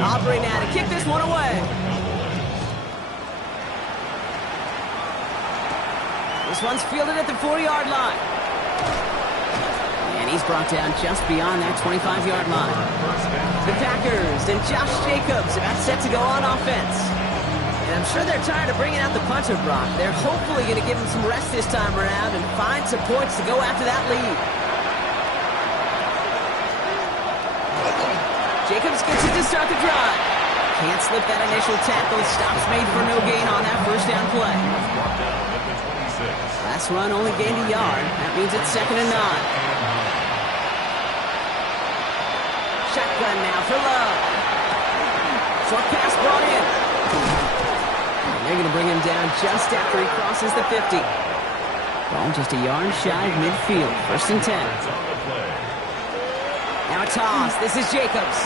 Aubrey now to kick this one away. This one's fielded at the 4-yard line. And he's brought down just beyond that 25-yard line. The Packers and Josh Jacobs about set to go on offense. And I'm sure they're tired of bringing out the punter, Brock. They're hopefully going to give him some rest this time around and find some points to go after that lead. Jacobs gets it to start the drive. Can't slip that initial tackle. Stops made for no gain on that first down play. Last run only gained a yard. That means it's 2nd and 9. Shotgun now for Love. Short pass brought in. And they're going to bring him down just after he crosses the 50. Ball just a yard shy of midfield. 1st and 10. Now a toss. This is Jacobs.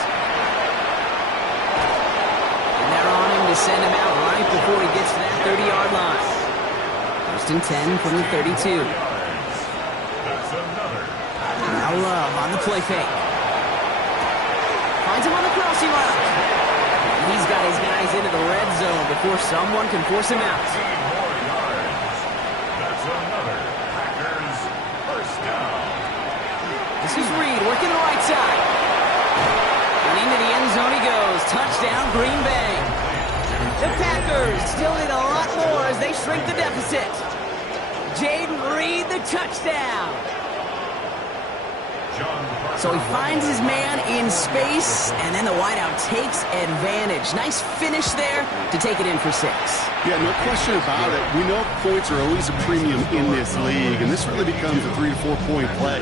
And they're on him to send him out right before he gets to that 30-yard line. 1st and 10 from the 32. Now Love on the play fake. Finds him on the crossing route. He's got his guys into the red zone before someone can force him out. This is Reed working the right side. And into the end zone he goes. Touchdown, Green Bay. The Packers still need a lot more as they shrink the deficit. Jaden Reed, the touchdown. So he finds his man in space, and then the wideout takes advantage. Nice finish there to take it in for 6. Yeah, no question about it. We know points are always a premium in this league, and this really becomes a 3 to 4 point play.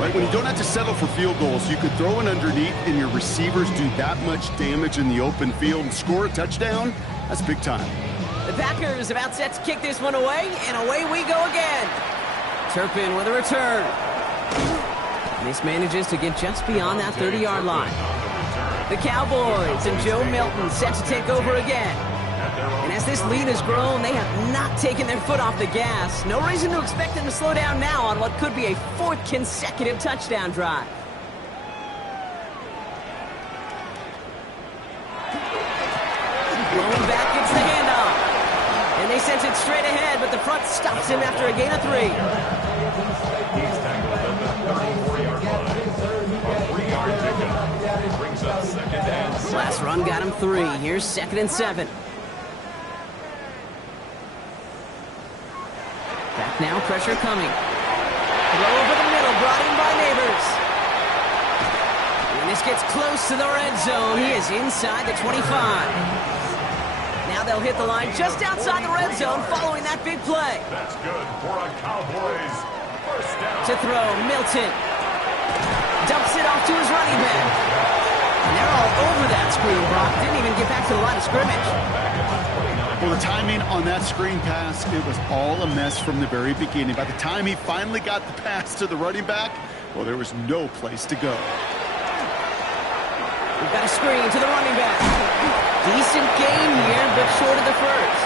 Right? When you don't have to settle for field goals, you could throw it underneath, and your receivers do that much damage in the open field and score a touchdown. That's big time. The Packers about set to kick this one away, and away we go again. Turpin with a return. This manages to get just beyond that 30-yard line. The Cowboys and Joe Milton set to take over again. And as this lead has grown, they have not taken their foot off the gas. No reason to expect them to slow down now on what could be a 4th consecutive touchdown drive. Rolling back gets the handoff. And they sent it straight ahead, but the front stops him after a gain of 3. He's tackled at the 34-yard line. A 3-yard pickup brings up 2nd and 7. Last run got him 3. Here's 2nd and 7. Back now, pressure coming. Throw over the middle, brought in by Neighbors. And this gets close to the red zone. He is inside the 25. Now they'll hit the line just outside the red zone following that big play. That's good for a Cowboys first down. To throw, Milton. Dumps it off to his running back. And they're all over that screen, Brock. Didn't even get back to the line of scrimmage. Well, the timing on that screen pass, it was all a mess from the very beginning. By the time he finally got the pass to the running back, well, there was no place to go. We've got a screen to the running back. Decent game here, but short of the first.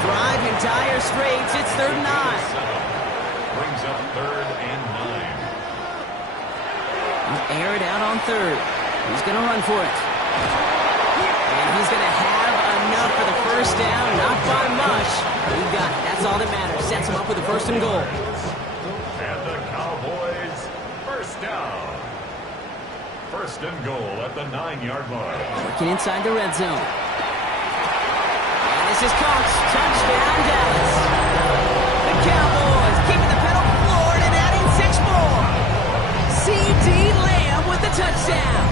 Drive in dire straits. It's 3rd and 9. Brings up 3rd and 9. He'll air it out on 3rd. He's going to run for it. And he's going to have enough for the first down. Not by much. But he got it. That's all that matters. Sets him up with a 1st and goal. And the Cowboys first down. 1st and goal at the 9-yard line. Working inside the red zone. And this is Cox. Touchdown, Dallas. The Cowboys keeping the pedal floored and adding 6 more. C.D. Lamb with the touchdown.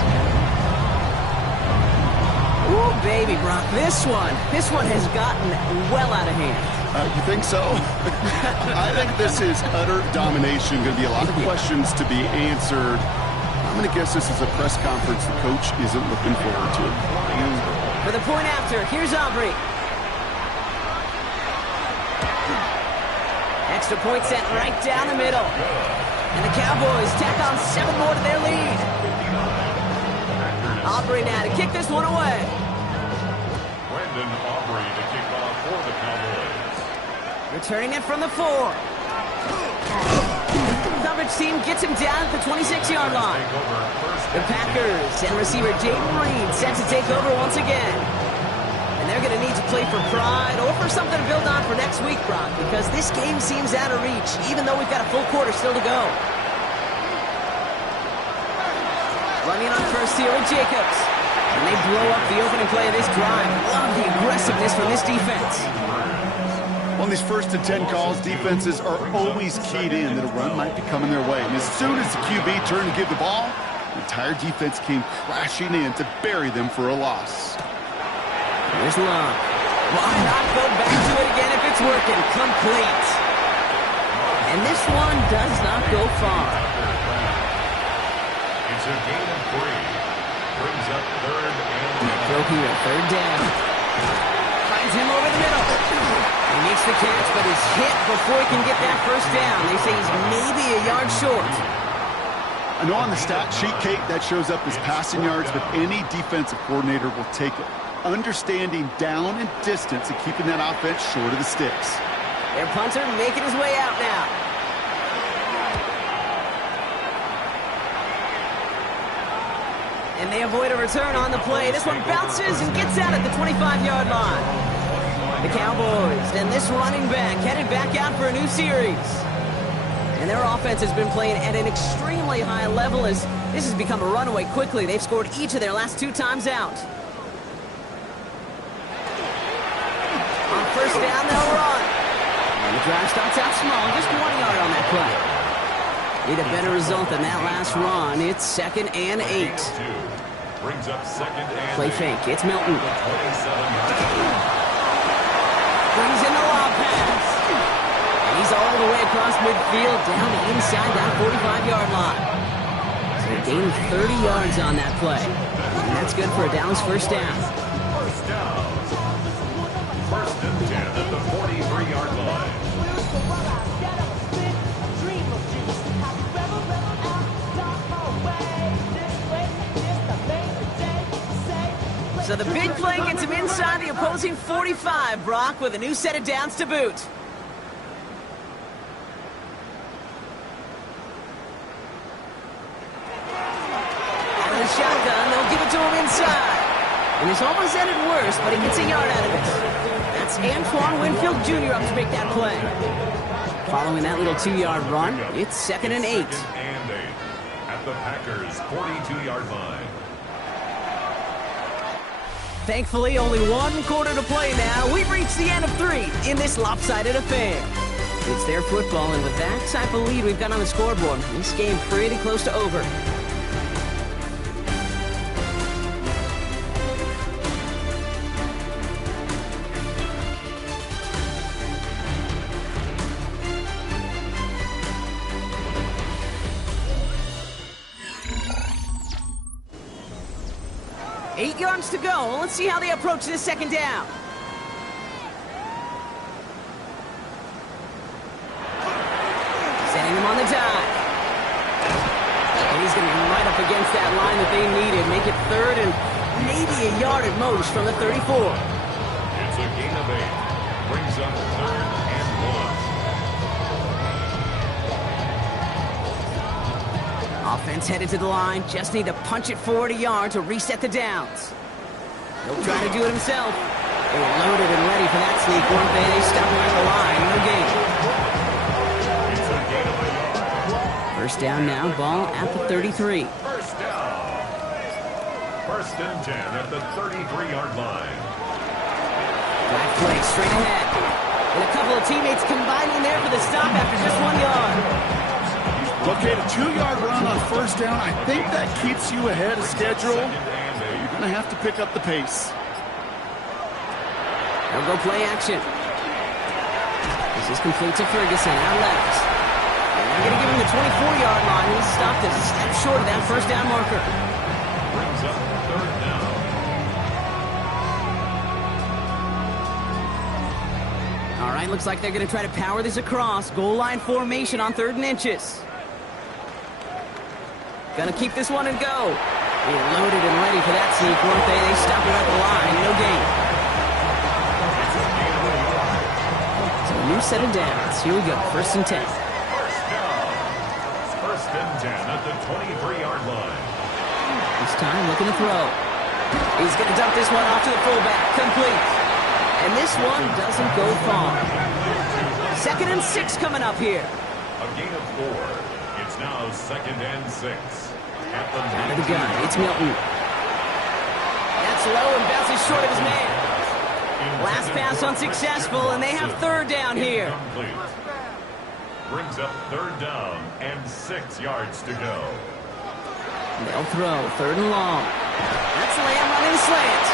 Ooh, baby, Brock. This one has gotten well out of hand. You think so? I think this is utter domination. Going to be a lot of questions to be answered. I'm going to guess this is a press conference the coach isn't looking forward to. For the point after, here's Aubrey. Extra point set right down the middle. And the Cowboys tack on 7 more to their lead. Aubrey now to kick this one away. Brandon Aubrey to kick off for the Cowboys. Returning it from the 4. Coverage team gets him down at the 26-yard line. The Packers and receiver Jaden Reed set to take over once again. And they're going to need to play for pride or for something to build on for next week, Brock, because this game seems out of reach, even though we've got a full quarter still to go. Running on first here with Jacobs. And they blow up the opening play of this drive. Love the aggressiveness from this defense. On these 1st and 10 calls, defenses are always keyed in that a run might be coming their way. And as soon as the QB turned to give the ball, the entire defense came crashing in to bury them for a loss. Here's Long. Why not go back to it again if it's working? Complete. And this one does not go far. It's a gain of 3. Brings up 3rd and Throw here, 3rd down. Finds him over the middle. He makes the catch, but is hit before he can get that 1st down. They say he's maybe a yard short. I know on the stat sheet, Kate, that shows up as passing yards, but any defensive coordinator will take it. Understanding down and distance and keeping that offense short of the sticks. Their punter making his way out now. And they avoid a return on the play. This one bounces and gets out at the 25-yard line. The Cowboys and this running back headed back out for a new series. And their offense has been playing at an extremely high level as this has become a runaway quickly. They've scored each of their last 2 times out. On 1st down, they'll run. And the drive starts out small, just 1 yard on that play. Need a better result than that last run. It's 2nd and 8. brings up 2nd and Play fake. It's Milton. 27. Brings in the lob pass. And he's all the way across midfield, down the inside that 45-yard line. So he gained 30 yards on that play. And that's good for a Dallas 1st down. 1st down. 1st and 10 at the 43-yard line. So the big play gets him inside the opposing 45, Brock, with a new set of downs to boot. Out of the shotgun, they'll give it to him inside. And it's almost ended worse, but he gets a yard out of it. That's Antoine Winfield Jr. up to make that play. Following that little 2-yard run, it's 2nd and 8. 2nd and 8 at the Packers' 42-yard line. Thankfully, only 1 quarter to play now. We've reached the end of 3 in this lopsided affair. It's their football, and with that type of lead we've got on the scoreboard, this game pretty close to over. Eight yards to go. Let's see how they approach this 2nd down. Setting him on the dive. And he's going to be right up against that line that they needed. Make it 3rd and maybe a yard at most from the 34. It's a gain of 8. Brings up 3rd and 1. Offense headed to the line. Just need to punch it forward a yard to reset the downs. He'll try to do it himself. They were loaded and ready for that sneak, weren't they? They stopped him at the line. No gain. It's a gain of a yard. 1st down now. Ball at the 33. 1st down. 1st and 10 at the 33-yard line. Black play straight ahead. And a couple of teammates combining there for the stop after just 1 yard. Okay, a 2-yard run on 1st down. I think that keeps you ahead of schedule. You're going to have to pick up the pace. They'll go play action. This is complete to Ferguson, out left. And they're going to give him the 24-yard line. He's stopped a step short of that first down marker. Brings up third down. All right, looks like they're going to try to power this across. Goal line formation on 3rd and inches. Gonna keep this one and go. They're loaded and ready for that sneak, weren't they? They stop it at the line. No gain. So a new set of downs. Here we go. 1st and 10. First down. 1st and 10 at the 23-yard line. This time looking to throw. He's gonna dump this one off to the fullback. Complete. And this one doesn't go far. 2nd and 6 coming up here. A gain of 4. It's now 2nd and 6. At the Out of the gun, it's Milton. That's low and bounces short of his man. Last pass unsuccessful, and they have 3rd down here. Incomplete. Brings up 3rd down and 6 yards to go. They'll throw 3rd and long. That's Lamb running slant.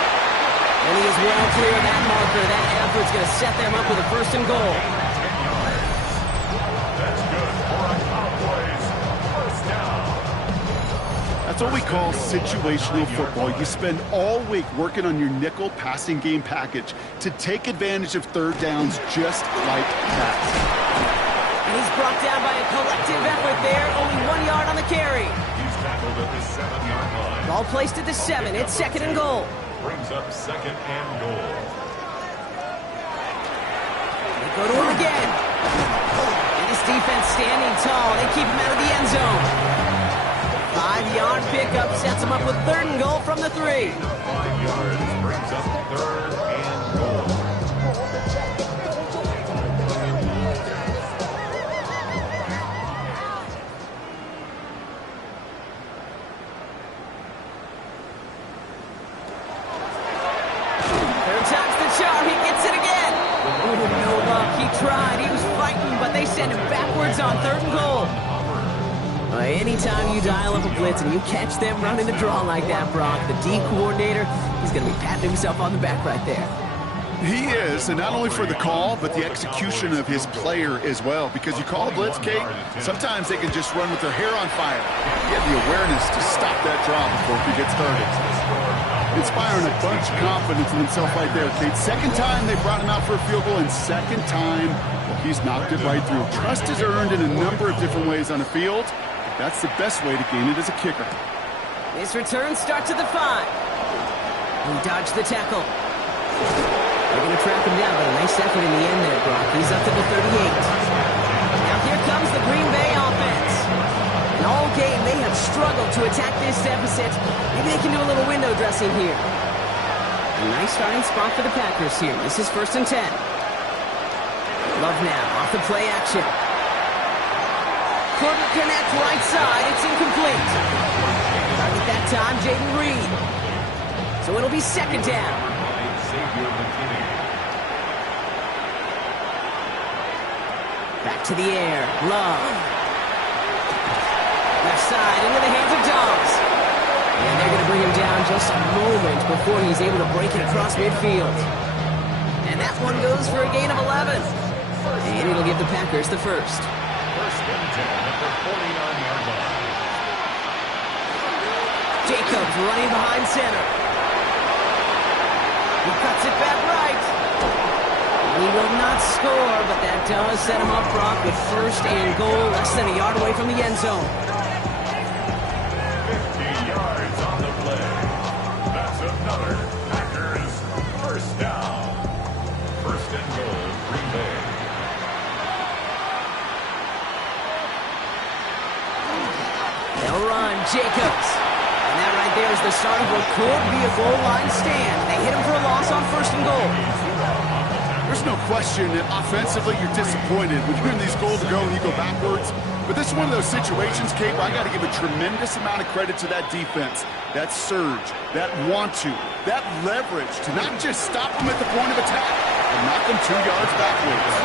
And he is well clear of that marker. That effort's going to set them up with a 1st and goal. 10 yards. That's good for a Cowboys 1st down. That's what we call situational football. You spend all week working on your nickel passing game package to take advantage of 3rd downs just like that. And he's brought down by a collective effort there. Only 1 yard on the carry. He's tackled at the 7-yard line. Ball placed at the 7. It's 2nd and goal. Brings up 2nd and goal. They go to him again. And this defense standing tall. They keep him out of the end zone. 5-yard pickup sets him up with 3rd and goal from the 3. 5 yards brings up 3rd and goal. Third time's the charm. He gets it again. Ooh, no luck. He tried. He was fighting, but they send him backwards on 3rd and goal. Anytime you dial up a blitz and you catch them running the draw like that, Brock, the D coordinator, he's going to be patting himself on the back right there. He is, and not only for the call, but the execution of his player as well. Because you call a blitz, Kate, sometimes they can just run with their hair on fire. He had the awareness to stop that draw before he gets started. Inspiring a bunch of confidence in himself right there, Kate. 2nd time they brought him out for a field goal, and 2nd time, well, he's knocked it right through. Trust is earned in a number of different ways on the field. That's the best way to gain it as a kicker. This return starts at the 5. He dodged the tackle. They're going to track him down, but a nice effort in the end there, Brock. He's up to the 38. Now here comes the Green Bay offense. And all game, they have struggled to attack this deficit. Maybe they can do a little window dressing here. A nice starting spot for the Packers here. This is 1st and 10. Love now, off the play action. Couldn't connect right side. It's incomplete. Target that time, Jaden Reed. So it'll be 2nd down. Back to the air. Love. Left side into the hands of Dobbs. And they're going to bring him down just a moment before he's able to break it across midfield. And that one goes for a gain of 11. And it'll give the Packers the 1st. 1st and 10 at the 49-yard line. Jacobs running behind center. He cuts it back right. He will not score, but that does set him up, Brock, with 1st and goal, less than a yard away from the end zone. 50 yards on the play. That's another Packers 1st down. 1st and goal, Green Bay. They'll run, Jacobs. And that right there is the start of what could be a goal line stand. They hit him for a loss on 1st and goal. There's no question that offensively you're disappointed when you're in these goal to go and you go backwards. But this is one of those situations, Kate, where I got to give a tremendous amount of credit to that defense, that surge, that want to, that leverage to not just stop them at the point of attack, but knock them 2 yards backwards.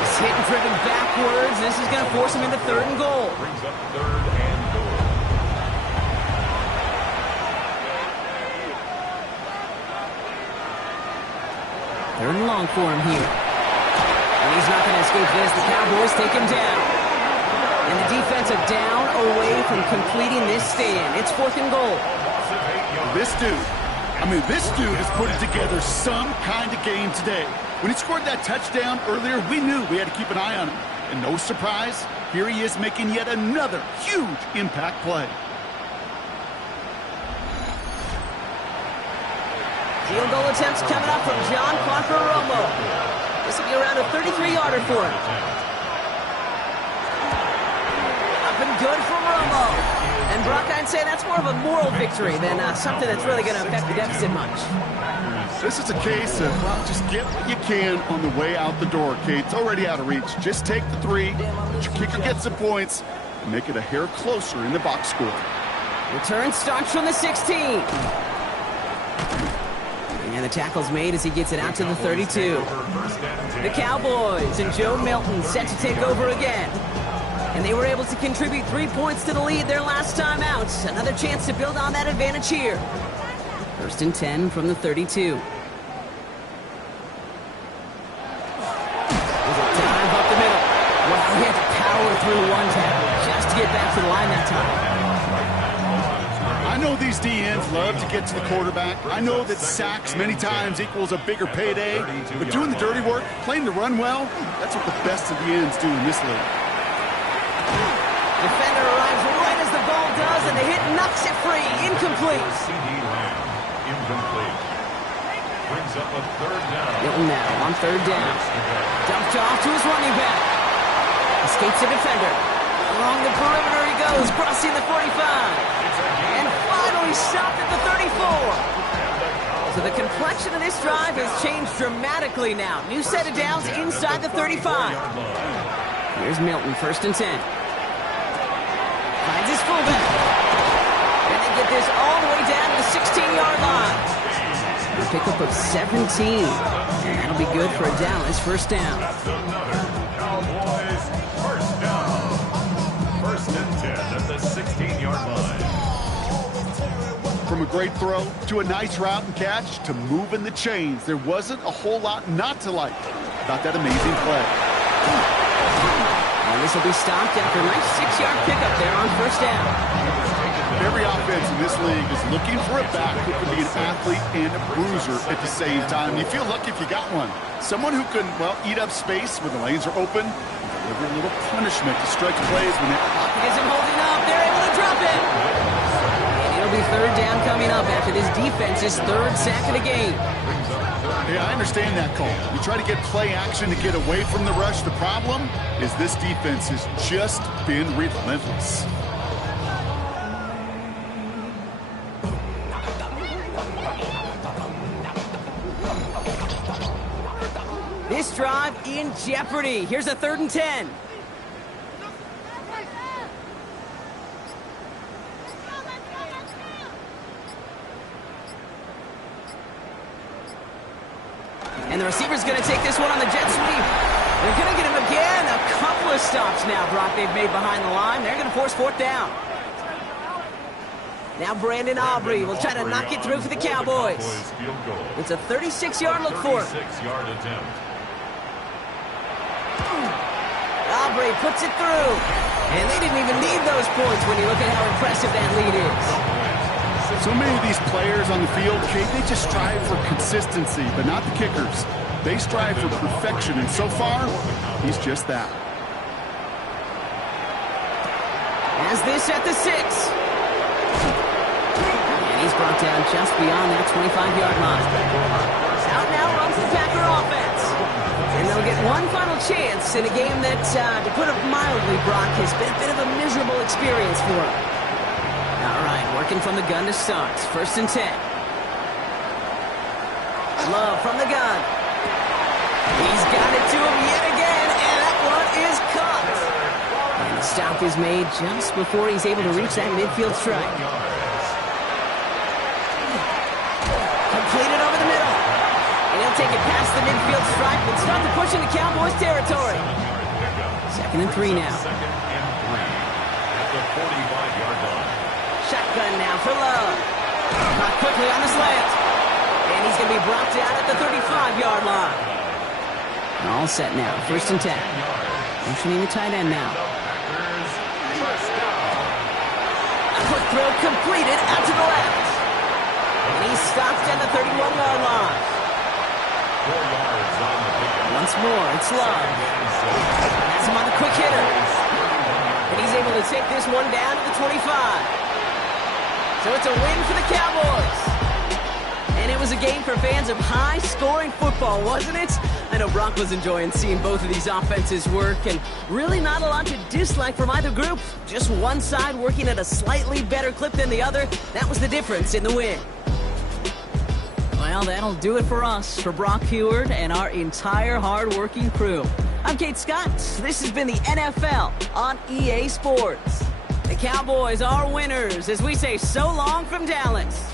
He's hit and driven backwards. This is going to force him into 3rd and goal. Brings up 3rd and goal. Third and long for him here. And he's not going to escape this. The Cowboys take him down. And the defense are down away from completing this stand. It's 4th and goal. This dude is putting together some kind of game today. When he scored that touchdown earlier, we knew we had to keep an eye on him. And no surprise, here he is making yet another huge impact play. Field goal attempts coming up from John Parker Romo. This will be around a 33-yarder for him. Up and good from Romo. And Brock, I'd say that's more of a moral victory than something that's really going to affect the deficit much. This is a case of, well, just get what you can on the way out the door, Kate. It's already out of reach. Just take the 3, let your kicker get some points, and make it a hair closer in the box score. Return starts from the 16. And the tackle's made as he gets it out to the 32. The Cowboys and Joe Milton set to take over again. And they were able to contribute 3 points to the lead their last time out. Another chance to build on that advantage here. 1st and 10 from the 32. There's a dive up the middle. Wow, he had to power through one tackle just to get back to the line that time. I know these DNs love to get to the quarterback. I know that sacks many times equals a bigger payday. But doing the dirty work, playing the run well, that's what the best of the ends do in this league. Defender arrives right as the ball does, and the hit knocks it free. Incomplete. Incomplete. Brings up a 3rd down. Milton now on 3rd down. Dumped off to his running back. Escapes the defender. Along the perimeter he goes, crossing the 45. And finally stopped at the 34. So the complexion of this drive has changed dramatically now. New set of downs inside the 35. Here's Milton, 1st and 10. Finds his fullback. And they get this all the way down to the 16-yard line. A pickup of 17. And that'll be good for a Dallas 1st down. That's another Cowboys 1st down. 1st and 10 at the 16-yard line. From a great throw to a nice route and catch to moving the chains, there wasn't a whole lot not to like about that amazing play. And this will be stopped after a nice 6-yard pickup there on 1st down. Every offense in this league is looking for a back who can be an athlete and a bruiser at the same time. You feel lucky if you got one. Someone who can, well, eat up space when the lanes are open and deliver a little punishment to stretch plays when it... Isn't holding up. They're able to drop it. And it'll be 3rd down coming up after this defense's 3rd sack of the game. Yeah, I understand that call. You try to get play action to get away from the rush. The problem is this defense has just been relentless. This drive in jeopardy. Here's a 3rd and 10. And the receiver's going to take this one on the jet sweep. They're going to get him again. A couple of stops now, Brock, they've made behind the line. They're going to force 4th down. Now Brandon Aubrey will try to knock it through for the Cowboys. It's a 36-yard look for him. 36-yard attempt. Aubrey puts it through. And they didn't even need those points when you look at how impressive that lead is. So many of these players on the field, Kate, they just strive for consistency, but not the kickers. They strive for perfection, and so far, he's just that. As this at the 6. And he's brought down just beyond that 25-yard line. Out now runs the Packer offense. And they'll get one final chance in a game that, to put it mildly, Brock, has been a bit of a miserable experience for him. All right, working from the gun to start. 1st and 10. Love from the gun. He's got it to him yet again, and that one is caught. And the stop is made just before he's able to reach that midfield strike. Completed over the middle. And he'll take it past the midfield stripe and start to push into Cowboys territory. 2nd and 3 now. 2nd and 3 at the 45-yard line. Shotgun now for Love. Caught quickly on the slant. And he's he's going to be brought down at the 35-yard line. All set now. 1st and 10. Motioning the tight end now. A quick throw completed out to the left. And he's stopped at the 31-yard line. 4 yards on the pick. Once more, it's Love. That's him on the quick hitter. And he's able to take this one down to the 25. So it's a win for the Cowboys. And it was a game for fans of high-scoring football, wasn't it? I know Brock was enjoying seeing both of these offenses work, and really not a lot to dislike from either group. Just one side working at a slightly better clip than the other. That was the difference in the win. Well, that'll do it for us, for Brock Heward and our entire hard-working crew. I'm Kate Scott. This has been the NFL on EA Sports. The Cowboys are winners as we say so long from Dallas.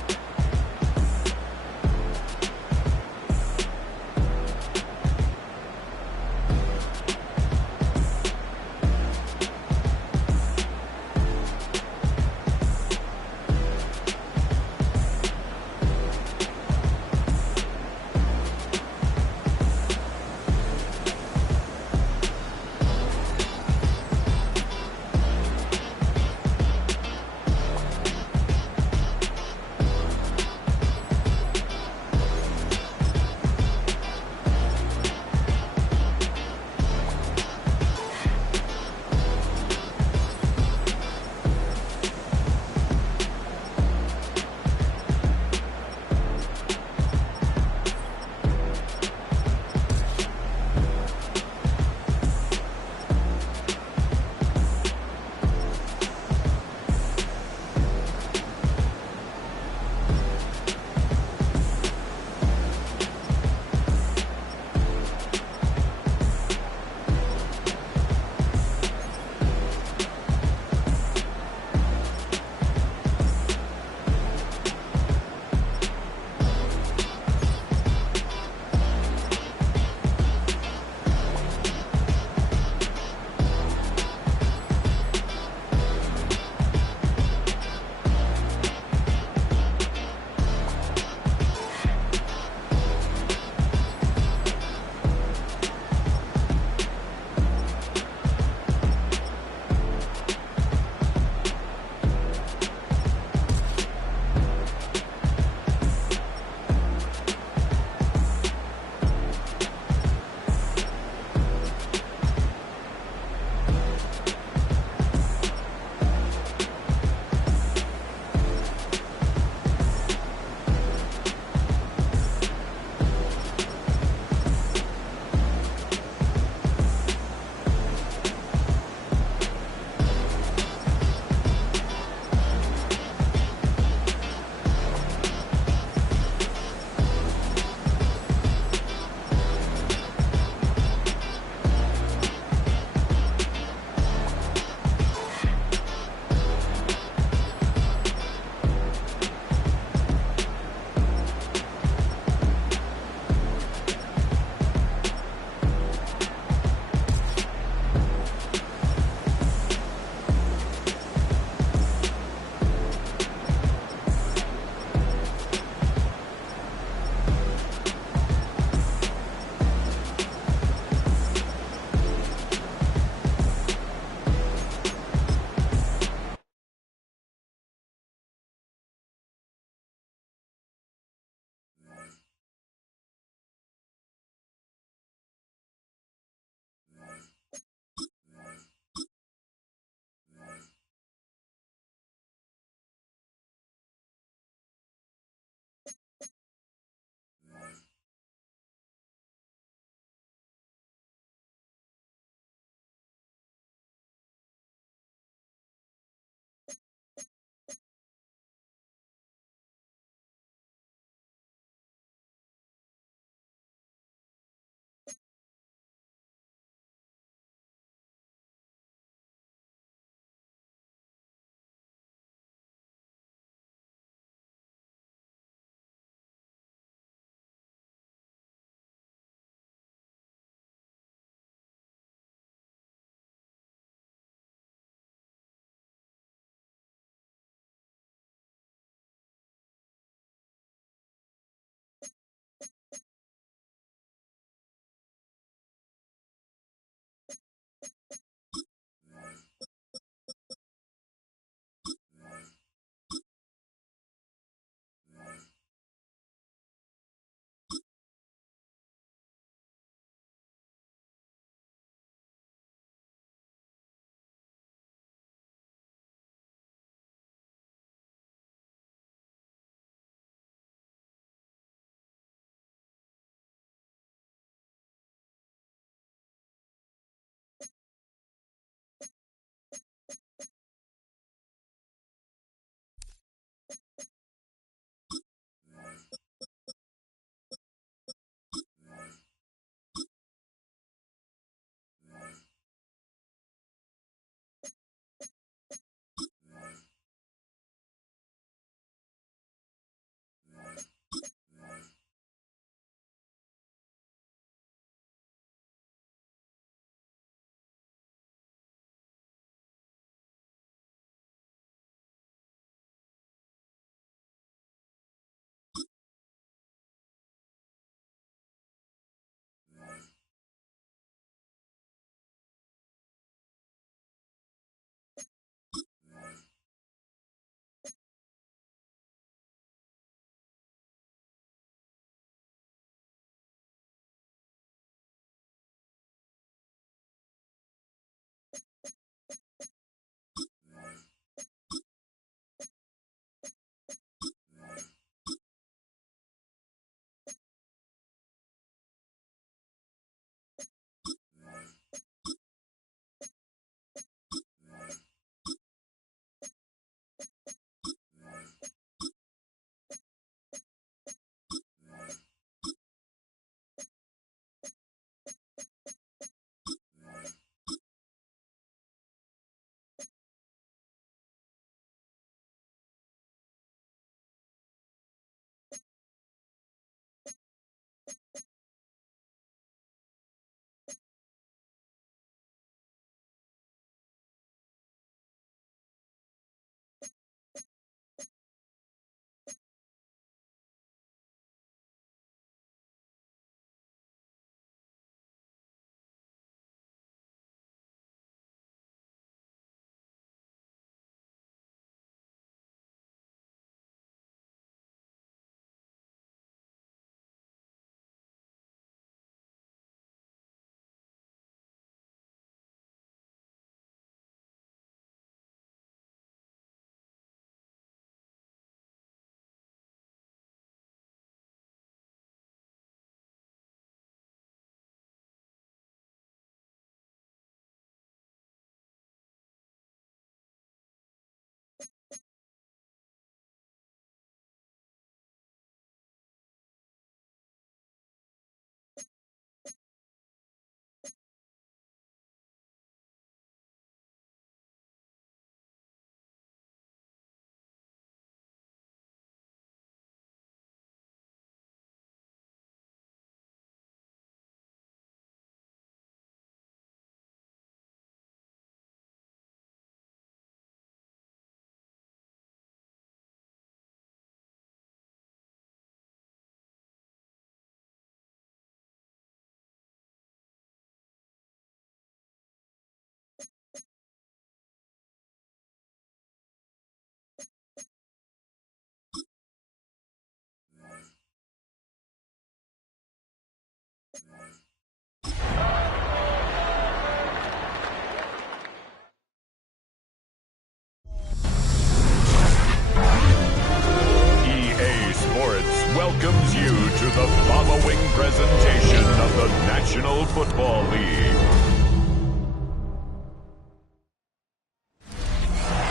the following presentation of the National Football League.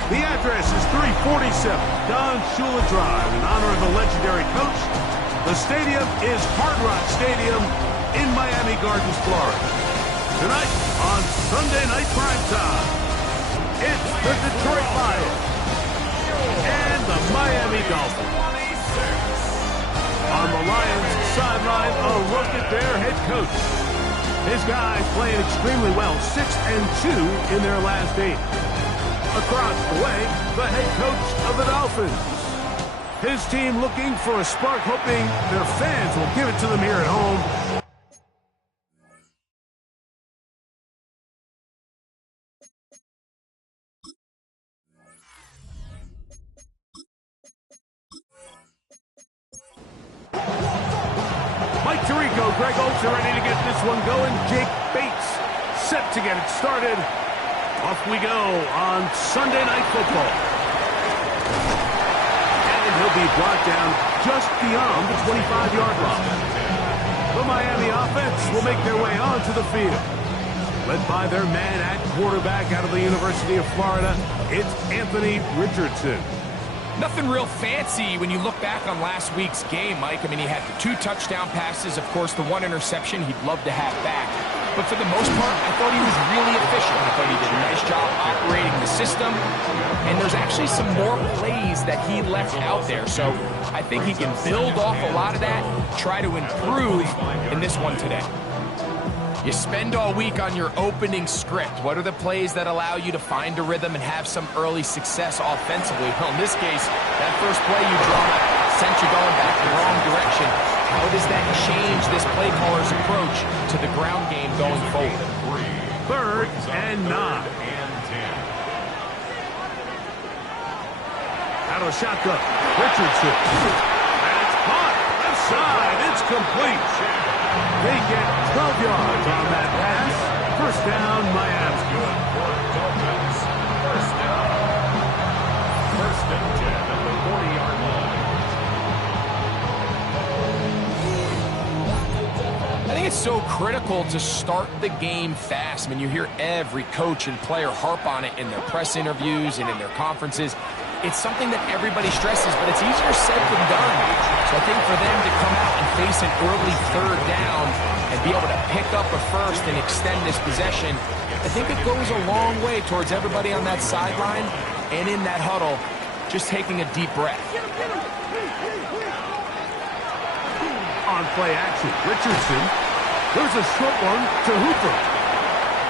The address is 347 Don Shula Drive. In honor of the legendary coach, the stadium is Hard Rock Stadium in Miami Gardens, Florida. Tonight on Sunday Night Primetime, it's the Detroit Lions and the Miami Dolphins. On the Lions sideline, a look at their head coach. His guys playing extremely well, 6-2 in their last 8. Across the way, the head coach of the Dolphins. His team looking for a spark, hoping their fans will give it to them here at home. Mike Tirico, Greg Olsen ready to get this one going. Jake Bates set to get it started. Off we go on Sunday Night Football. And he'll be brought down just beyond the 25-yard line. The Miami offense will make their way onto the field. Led by their man at quarterback out of the University of Florida, it's Anthony Richardson. Nothing real fancy when you look back on last week's game, Mike. I mean, he had the 2 touchdown passes, of course, the 1 interception he'd love to have back. But for the most part, I thought he was really efficient. I thought he did a nice job operating the system. And there's actually some more plays that he left out there. So I think he can build off a lot of that, try to improve in this one today. You spend all week on your opening script. What are the plays that allow you to find a rhythm and have some early success offensively? Well, in this case, that first play you draw up sent you going back the wrong direction. How does that change this play caller's approach to the ground game going forward? 3rd and 9. Out of a shotgun, Richardson. That's caught. Left side. It's complete. They get 12 yards on that pass. First down, Miami. First down. First and 10 at the 40-yard line. I think it's so critical to start the game fast. I mean, you hear every coach and player harp on it in their press interviews and in their conferences. It's something that everybody stresses, but it's easier said than done. So I think for them to come out and face an early 3rd down and be able to pick up a first and extend this possession, I think it goes a long way towards everybody on that sideline and in that huddle just taking a deep breath. On play action, Richardson. There's a short one to Hooper.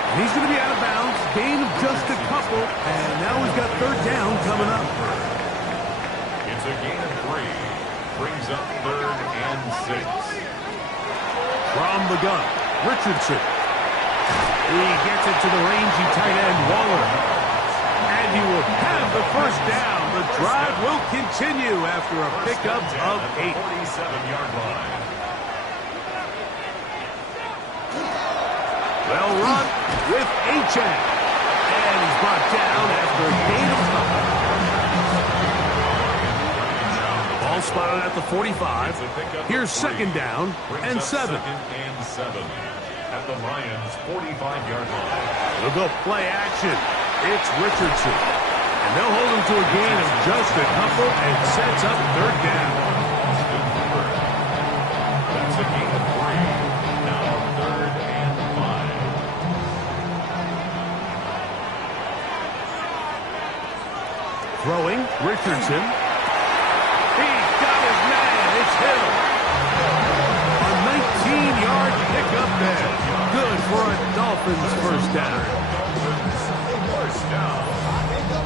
And he's going to be out of bounds. Gain of just a couple. And now we've got 3rd down coming up. It's a gain of 3. Brings up 3rd and 6. From the gun, Richardson. He gets it to the rangy tight end, Waller. And he will have the first down. The drive will continue after a pickup of 8. 47-yard line. Well run with H.A. And he's brought down after a gain of 5. Ball spotted at the 45. Here's 2nd down and 7. 2nd and 7 at the Lions' 45-yard line. They'll go play action. It's Richardson. And they'll hold him to a gain of just a couple and sets up 3rd down. That's a gain of 3. Now 3rd and 5. Throwing, Richardson. He's got his man. It's Hill. A 19-yard pickup there. Good for a Dolphins first down. First down.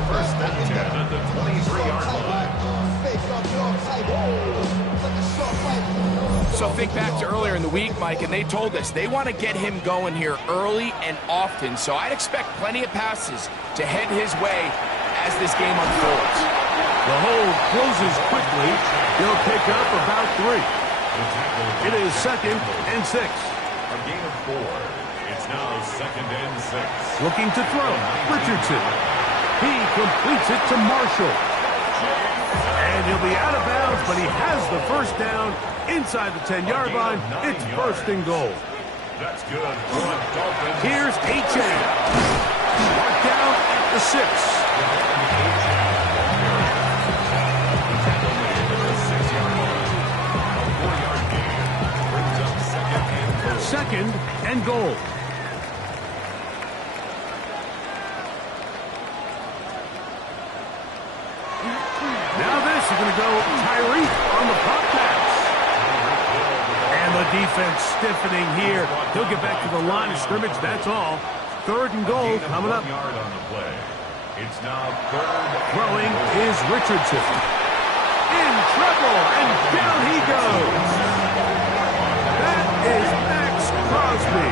First and 10 at the 23-yard line. So think back to earlier in the week, Mike, and they told us they want to get him going here early and often. So I'd expect plenty of passes to head his way as this game unfolds. The hold closes quickly. He'll pick up about 3. It is 2nd and 6. A gain of 4. It's now 2nd and 6. Looking to throw, Richardson. He completes it to Marshall. And he'll be out of bounds but he has the first down inside the 10-yard line. It's first and goal. That's good. Dolphins. Here's H.A. Marked down at the 6. Second and goal. Now this is going to go Tyree on the pop pass. And the defense stiffening here. He'll get back to the line of scrimmage, that's all. Third and goal coming up. Yard on the play. It's now third. Throwing is Richardson. In trouble, and down he goes. That is Max Crosby.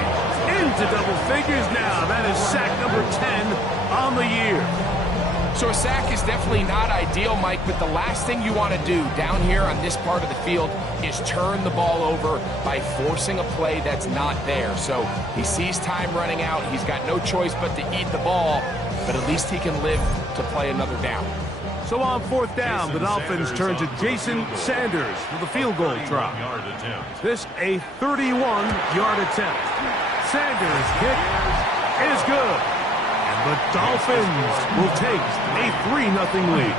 Into double figures now. That is sack number 10 on the year. So a sack is definitely not ideal, Mike, but the last thing you want to do down here on this part of the field is turn the ball over by forcing a play that's not there. So he sees time running out. He's got no choice but to eat the ball, but at least he can live to play another down. So on fourth down, the Dolphins turn to Jason Sanders for the field goal try. This a 31-yard attempt. Sanders' kick is good. The Dolphins will take a 3-0 lead.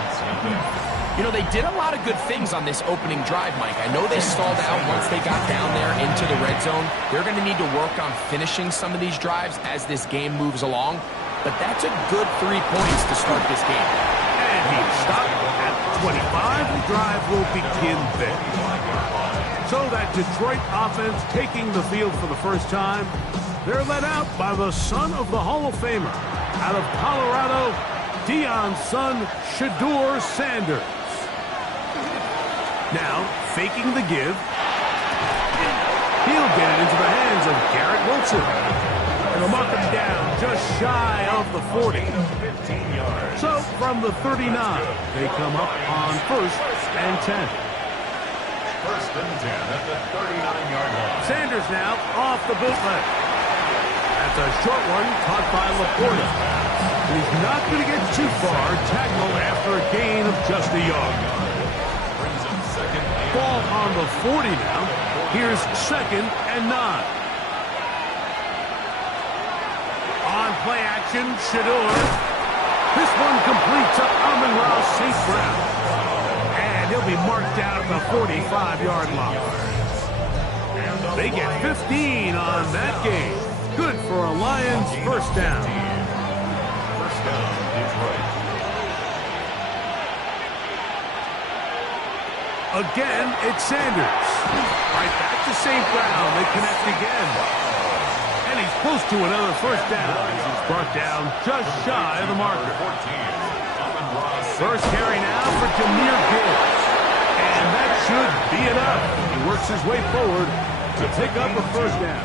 You know, they did a lot of good things on this opening drive, Mike. I know they stalled out once they got down there into the red zone. They're going to need to work on finishing some of these drives as this game moves along. But that's a good 3 points to start this game. And he stopped at 25. The drive will begin there. So that Detroit offense taking the field for the first time. They're led out by the son of the Hall of Famer. Out of Colorado, Deion's son, Shedeur Sanders. Now, faking the give. He'll get it into the hands of Garrett Wilson. And they'll mark him down just shy of the 40. So, from the 39, they come up on first and 10. First and 10 at the 39-yard line. Sanders now off the bootleg. That's a short one caught by Laporta. He's not going to get too far. Tackle after a gain of just a yard. Ball on the 40 now. Here's second and 9. On play action, Shedeur. This one complete to Amon-Ra St. Brown. And he'll be marked down at the 45-yard line. They get 15 on that game. Good for a Lions first down. First down, Detroit. Again, it's Sanders. Right back to St. Brown. They connect again. And he's close to another first down. He's brought down just shy of the marker. First carry now for Jahmyr Gibbs. And that should be enough. He works his way forward to pick up a first down.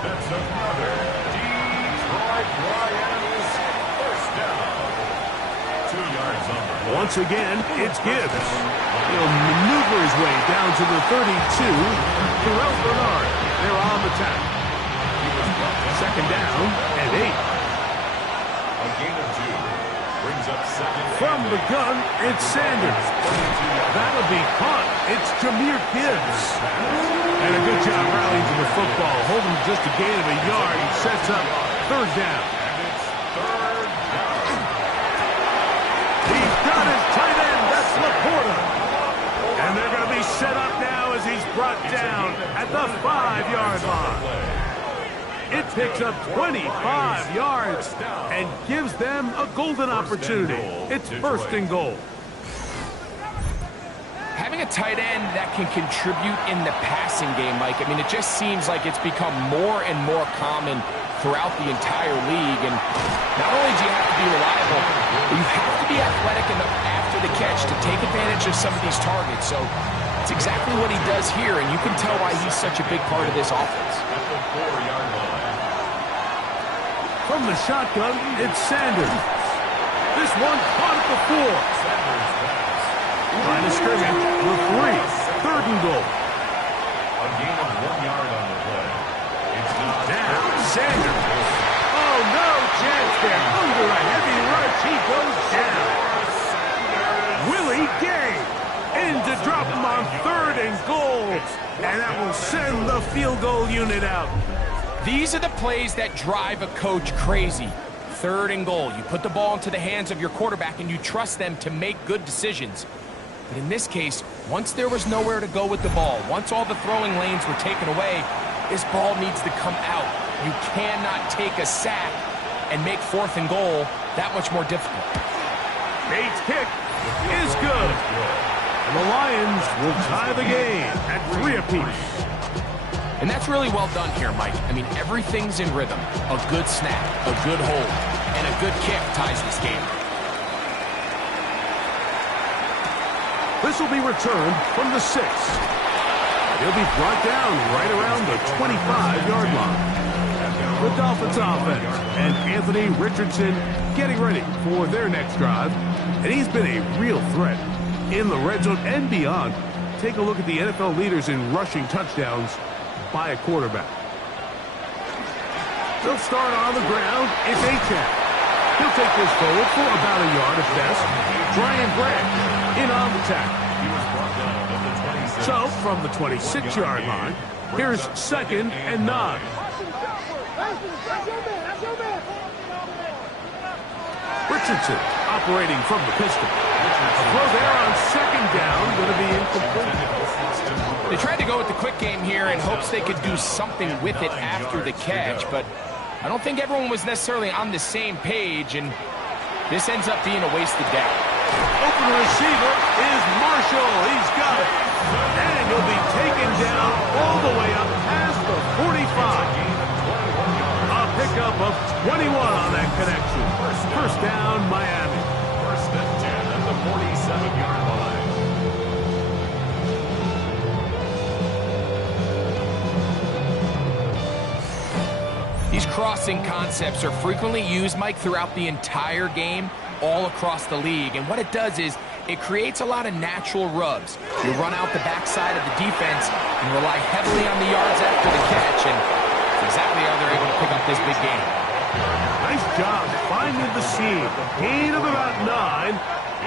That's another Detroit Lions first down. 2 yards on the play. Once again, it's Gibbs. He'll maneuver his way down to the 32. Terrell Bernard, they're on the tackle. Second down and 8. A gain of 2. Brings up second. From the gun, it's Sanders. That'll be caught. It's Jahmyr Gibbs. And a good job rallying to the football. Holding just a gain of a yard. He sets up third down. And it's third down. He's got his tight end. That's Laporta. And they're going to be set up now as he's brought down at the 5-yard line. It picks up 25 yards and gives them a golden opportunity. It's first and goal. Having a tight end that can contribute in the passing game, Mike, I mean, it just seems like it's become more and more common throughout the entire league. And not only do you have to be reliable, but you have to be athletic enough after the catch to take advantage of some of these targets. So it's exactly what he does here, and you can tell why he's such a big part of this offense. At the 4-yard line. From the shotgun, it's Sanders. This one caught at the 4. Line of scrimmage with 3. Third and goal. A gain of 1 yard on the play. It's Now, Sanders. Oh, no chance there. Under a heavy rush, he goes down. Willie Gay in to drop points. And that will send the field goal unit out. These are the plays that drive a coach crazy. 3rd and goal. You put the ball into the hands of your quarterback and you trust them to make good decisions. But in this case, once there was nowhere to go with the ball, once all the throwing lanes were taken away, this ball needs to come out. You cannot take a sack and make 4th and goal that much more difficult. Bates' kick is good. And the Lions will tie the game at 3 apiece. And that's really well done here, Mike. I mean, everything's in rhythm. A good snap, a good hold, and a good kick ties this game. This will be returned from the 6. He'll be brought down right around the 25-yard line. The Dolphins offense and Anthony Richardson getting ready for their next drive. And he's been a real threat in the red zone and beyond. Take a look at the NFL leaders in rushing touchdowns by a quarterback. They'll start on the ground. It's Achane. He'll take this forward for about a yard at best. Brian Branch in on the tackle. So, from the 26-yard line, here's 2nd and 9. Richardson operating from the pistol. A throw there on 2nd down, going to be incomplete. They tried to go with the quick game here in hopes they could do something with it after the catch, but I don't think everyone was necessarily on the same page, and this ends up being a wasted down. Open receiver is Marshall. He's got it. And he'll be taken down all the way up past the 45. A pickup of 21 on that connection. 1st down, Miami. 1st and 10 at the 47-yard line. These crossing concepts are frequently used, Mike, throughout the entire game, all across the league. And what it does is it creates a lot of natural rubs. You run out the backside of the defense and rely heavily on the yards after the catch, and that's exactly how they're able to pick up this big game. Nice job finding the seam. Gain of about 9.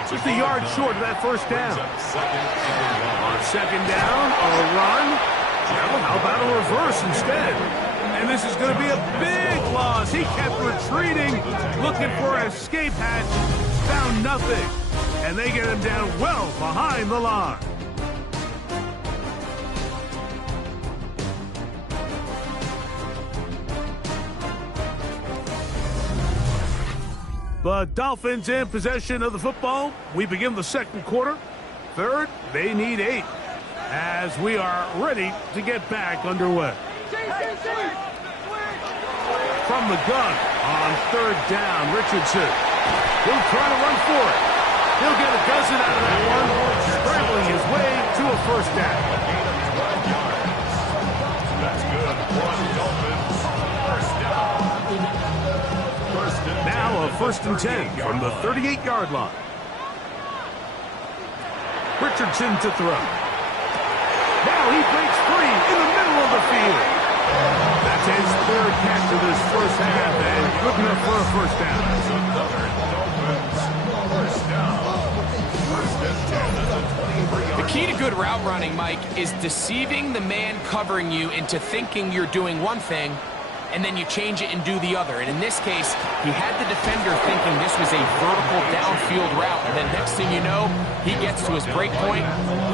Just a yard short of that 1st down. On 2nd down, a run. Well, how about a reverse instead? And this is going to be a big loss. He kept retreating, looking for an escape hatch. Found nothing. And they get him down well behind the line. The Dolphins in possession of the football. We begin the 2nd quarter. 3rd, they need 8 as we are ready to get back underway. From the gun on 3rd down, Richardson. He'll try to run for it. He'll get a dozen out of that one, scrambling his way to a 1st down. That's good. 1 Dolphins. 1st down. 1st and 10. Now a 1st and 10 from the 38-yard line. Richardson to throw. Now he breaks free in the middle of the field. That's his 3rd catch of this 1st half, and good enough for a 1st down. Another Dolphins. 1st down. 1st and 10 at the 23. The key to good route running, Mike, is deceiving the man covering you into thinking you're doing one thing, and then you change it and do the other. And in this case, he had the defender thinking this was a vertical downfield route, and then next thing you know, he gets to his break point,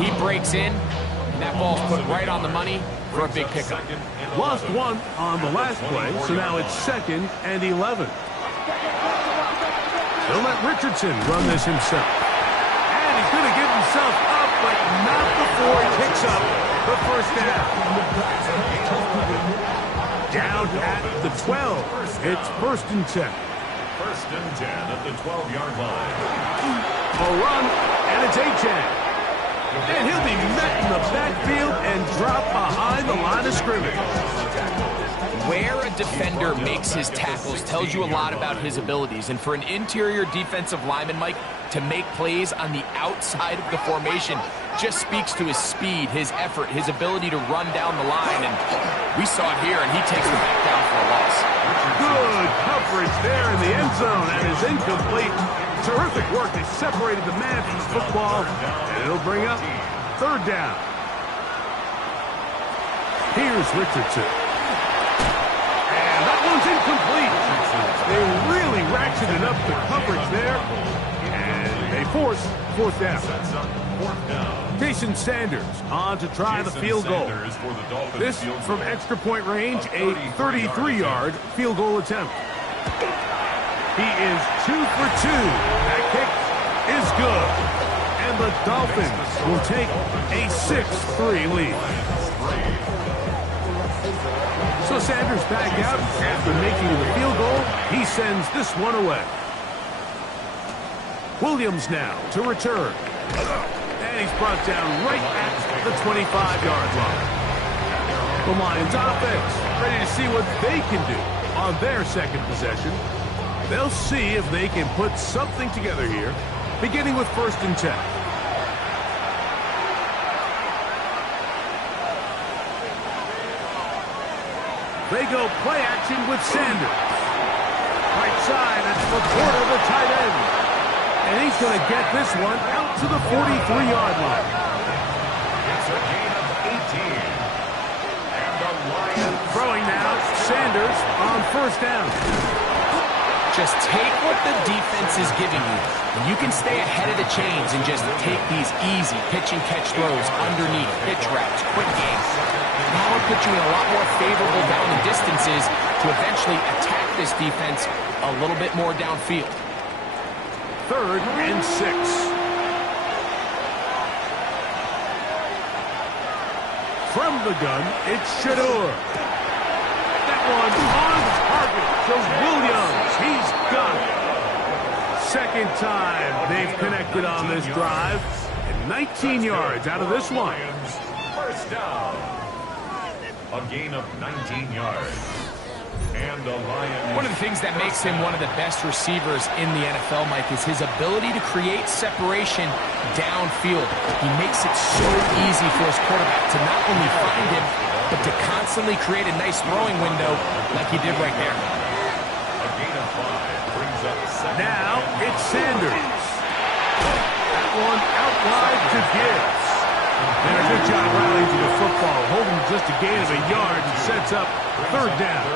he breaks in, and that ball's put right on the money for a big pickup. Lost 1 on the last play, so now it's 2nd and 11. He'll let Richardson run this himself. And he's going to give himself up, but not before he picks up the 1st down. Down at the 12. It's 1st and 10. 1st and 10 at the 12-yard line. A run, and it's Achane. And he'll be met in the backfield and drop behind the line of scrimmage. Where a defender makes his tackles tells you a lot about his abilities. And for an interior defensive lineman, Mike, to make plays on the outside of the formation just speaks to his speed, his effort, his ability to run down the line. And we saw it here, and he takes the back down for a loss. Good coverage there in the end zone, and is incomplete. Terrific work. They separated the man from the football, and it'll bring up 3rd down. Here's Richardson. And that one's incomplete. They really ratcheted up the coverage there. And they force fourth down. Jason Sanders on to try the field goal. This from extra point range, a 33-yard field goal attempt. He is 2 for 2. That kick is good. And the Dolphins will take a 6-3 lead. So Sanders back out after making the field goal. He sends this one away. Williams now to return. And he's brought down right at the 25-yard line. The Lions offense ready to see what they can do on their second possession. They'll see if they can put something together here, beginning with 1st and 10. They go play action with Sanders. Right side, it's Laporta, the tight end. And he's going to get this one out to the 43-yard line. It's a gain of 18. And the Lions throwing now, Sanders on 1st down. Just take what the defense is giving you, and you can stay ahead of the chains and just take these easy pitch and catch throws underneath, pitch routes, quick games. Now it puts you in a lot more favorable down and distances to eventually attack this defense a little bit more downfield. 3rd and 6. From the gun, it's Shador. That one on target to Williams. He's got it. Second time they've connected on this drive. And 19 yards out of this one. 1st down. A gain of 19 yards. And the Lions. One of the things that makes him one of the best receivers in the NFL, Mike, is his ability to create separation downfield. He makes it so easy for his quarterback to not only find him, but to constantly create a nice throwing window like he did right there. A gain of 5 brings up 2nd. Now it's Sanders. That one out wide to Gibbs. And a good job rallying to the football, holding just a gain of a yard and sets up 3rd down.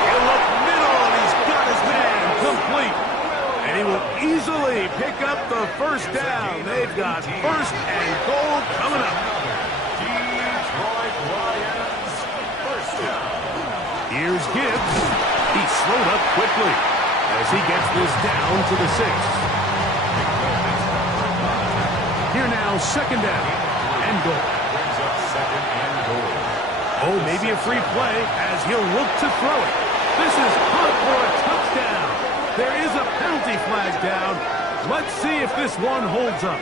He'll look middle, and he's got his man complete. And he will easily pick up the 1st down. They've got 1st and goal coming up. Detroit Lions, 1st down. Here's Gibbs. He's slowed up quickly as he gets this down to the 6. Here now, 2nd down and goal. Brings up 2nd and goal. Oh, maybe a free play as he'll look to throw it. This is caught for a touchdown. There is a penalty flag down. Let's see if this one holds up.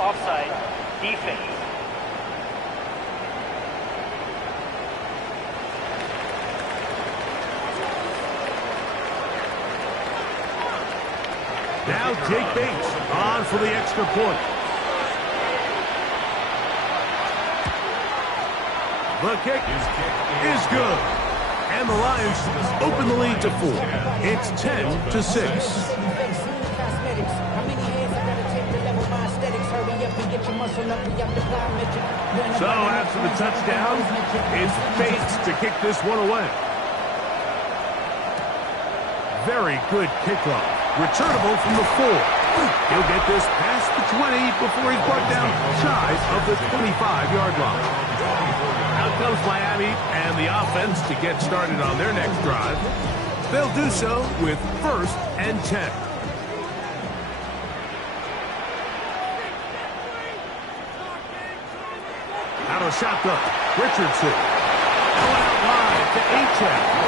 Offside, defense. Now Jake Bates on for the extra point. The kick is good. And the Lions open the lead to 4. It's 10-6. So after the touchdown, it's Bates to kick this one away. Very good kickoff. Returnable from the 4. He'll get this past the 20 before he's brought down shy of the 25-yard line. Out comes Miami and the offense to get started on their next drive. They'll do so with 1st and 10. Out of shotgun, Richardson. Going out wide to Achane.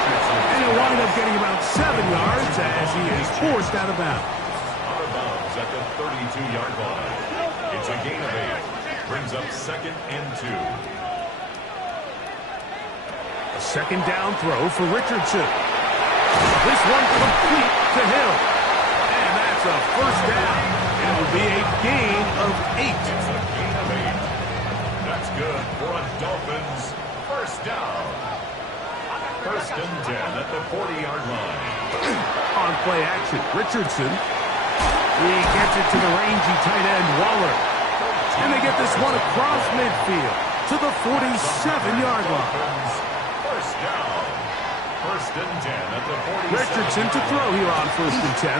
And he'll wind up getting about 7 yards as he is forced out of bounds. Out of bounds at the 32-yard line. It's a gain of 8. Brings up 2nd and 2. A 2nd down throw for Richardson. This one complete to Hill. And that's a 1st down. It'll be a gain of 8. It's a gain of 8. That's good for a Dolphins 1st down. First and 10 at the 40-yard line. On play action, Richardson. He gets it to the rangy tight end, Waller. And they get this one across midfield to the 47-yard line. First down. First and 10 at the 47. Richardson to throw here on first and 10.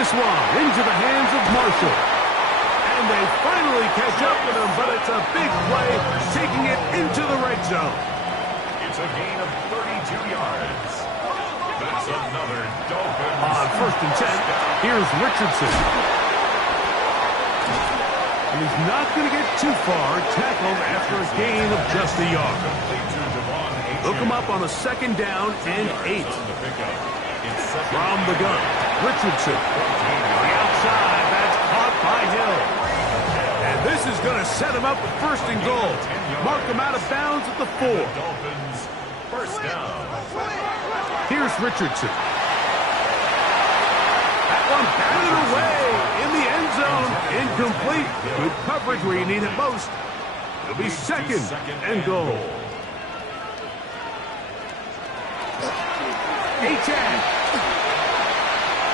This one into the hands of Marshall. And they finally catch up with him, but it's a big play, taking it into the red zone. It's a gain of 32 yards. That's another Dolphins. On first and 10, here's Richardson. And he's not going to get too far, tackled after a gain of just a yard. Look him up on a second down and 8. From the gun, Richardson. On the outside, that's caught by Hill. And this is going to set him up with first and goal. Mark him out of bounds at the 4. Dolphins first down. Here's Richardson. That one batted away in the end zone. Incomplete. Good coverage where you need it most. It'll be second and goal. A-Tag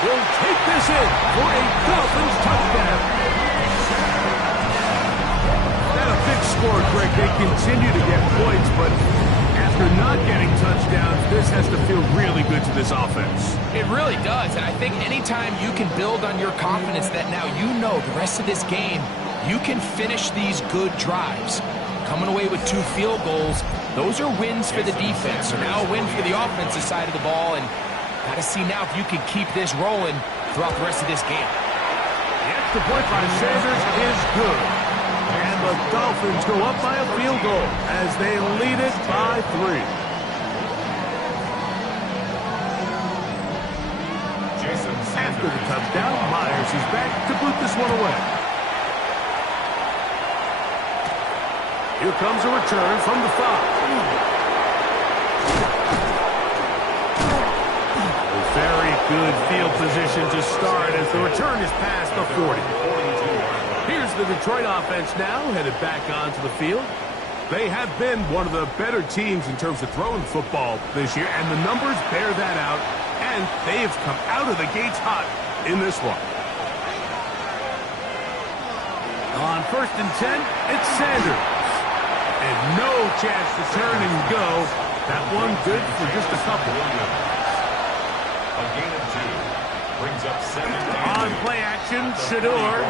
will take this in for a Dolphins touchdown. Not a big score, Greg. They continue to get points, but after not getting touchdowns, this has to feel really good to this offense. It really does, and I think anytime you can build on your confidence that now you know the rest of this game, you can finish these good drives. Coming away with 2 field goals, those are wins for the defense. So now a win for the offensive side of the ball, and got to see now if you can keep this rolling throughout the rest of this game. The extra point by Sanders is good. And the Dolphins go up by a field goal as they lead it by 3. After the touchdown, Myers is back to boot this one away. Here comes a return from the 5. Very good field position to start as the return is past the 40. Here's the Detroit offense now, headed back onto the field. They have been one of the better teams in terms of throwing football this year, and the numbers bear that out, and they have come out of the gates hot in this one. On first and 10, it's Sanders. And no chance to turn and go. That one good for just a couple. A gain of 2. Brings up 7. On play action, Shador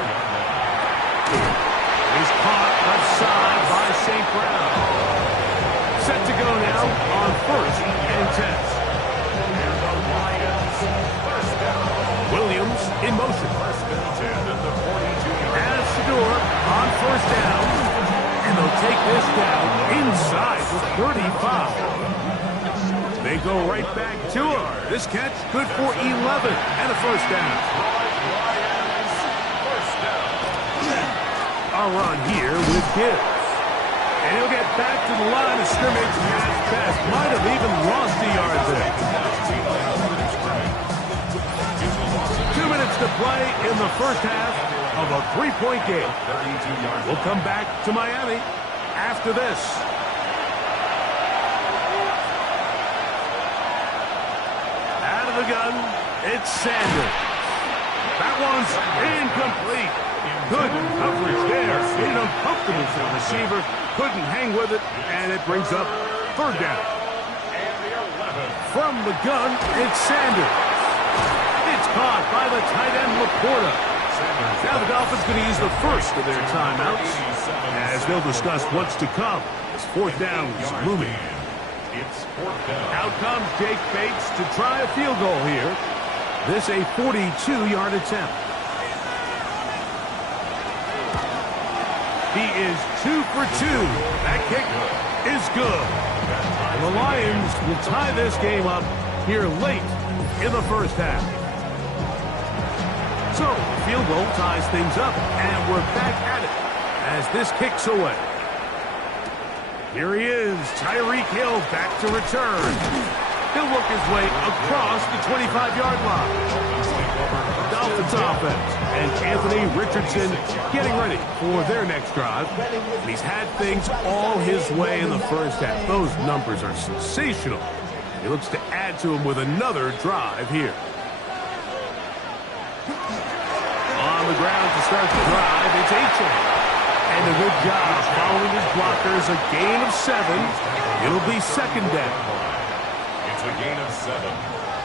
is caught left side by St. Brown. Set to go now on first and 10. Williams in motion. And Shador on first down. And they'll take this down inside the 35. They go right back to him. This catch good for 11 and a first down. A run here with Gibbs. And he'll get back to the line of scrimmage as best. Might have even lost a yard there. 2 minutes to play in the first half of a 3-point game. We'll come back to Miami after this. Out of the gun, it's Sanders. That one's incomplete. Good coverage there. Made it uncomfortable for the receiver. Couldn't hang with it, and it brings up third down. From the gun, it's Sanders. It's caught by the tight end, Laporta. Now the Dolphins going to use the first of their timeouts, as they'll discuss what's to come as fourth down is looming. Out comes Jake Bates to try a field goal here. This a 42-yard attempt. He is 2 for 2. That kick is good. And the Lions will tie this game up here late in the first half. So, field goal ties things up, and we're back at it as this kicks away. Here he is, Tyreek Hill back to return. He'll work his way across the 25-yard line. Dolphins offense and Anthony Richardson getting ready for their next drive. And he's had things all his way in the first half. Those numbers are sensational. He looks to add to him with another drive here. On the ground to start the drive, it's A-Chain. And a good job following his blockers. A gain of 7. It'll be second down. It's a gain of 7.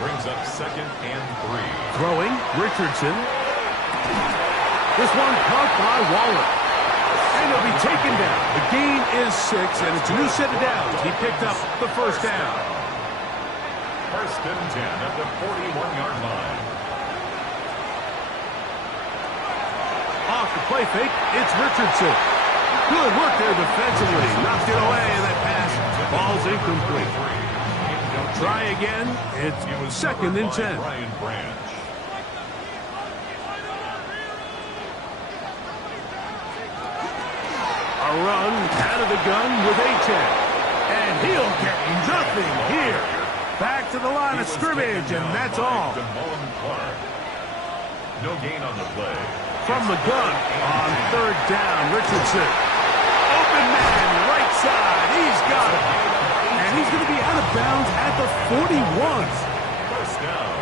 Brings up 2nd and 3. Throwing, Richardson. This one caught by Waller. And he'll be taken down. The gain is 6, and it's a new set of downs. He picked up the first down. 1st and 10 at the 41-yard line. Off the play fake, it's Richardson. Good work there defensively. Knocked it away, and that pass falls incomplete. Try again. It's 2nd and 10. Brian Branch. A run out of the gun with A-Chain. And he'll get nothing here. Back to the line of scrimmage, and that's all. No gain on the play. From the gun on 3rd down, Richardson. Open man, right side. He's got it. And he's going to be out of bounds at the 41. First down.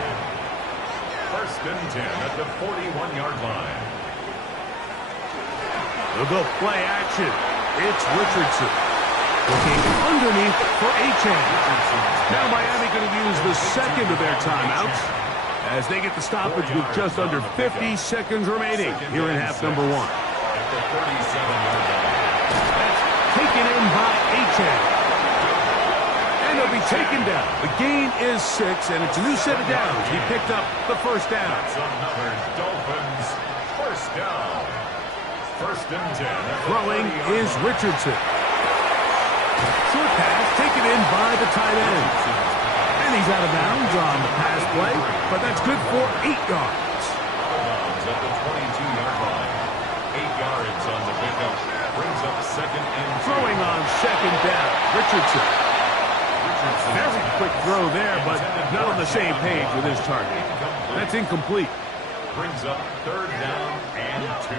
1st and 10 at the 41-yard line. They'll go play action. It's Richardson. Looking underneath for A-Chain. Now Miami going to use the second of their timeouts as they get the stoppage with just under 50 seconds remaining here in half number 1. At the 37-yard line. That's taken in by A-Chain. And he'll be taken down. The gain is 6, and it's a new set of downs. He picked up the first down. That's another Dolphins first down. 1st and 10. Throwing is Richardson. Short pass taken in by the tight end. And he's out of bounds on the pass play, but that's good for 8 yards. At the 22-yard line. 8 yards on the pickup. Brings up 2nd and 2. Throwing on 2nd down, Richardson. Very quick throw there, but not on the same page with his target. That's incomplete. Brings up 3rd down and 2.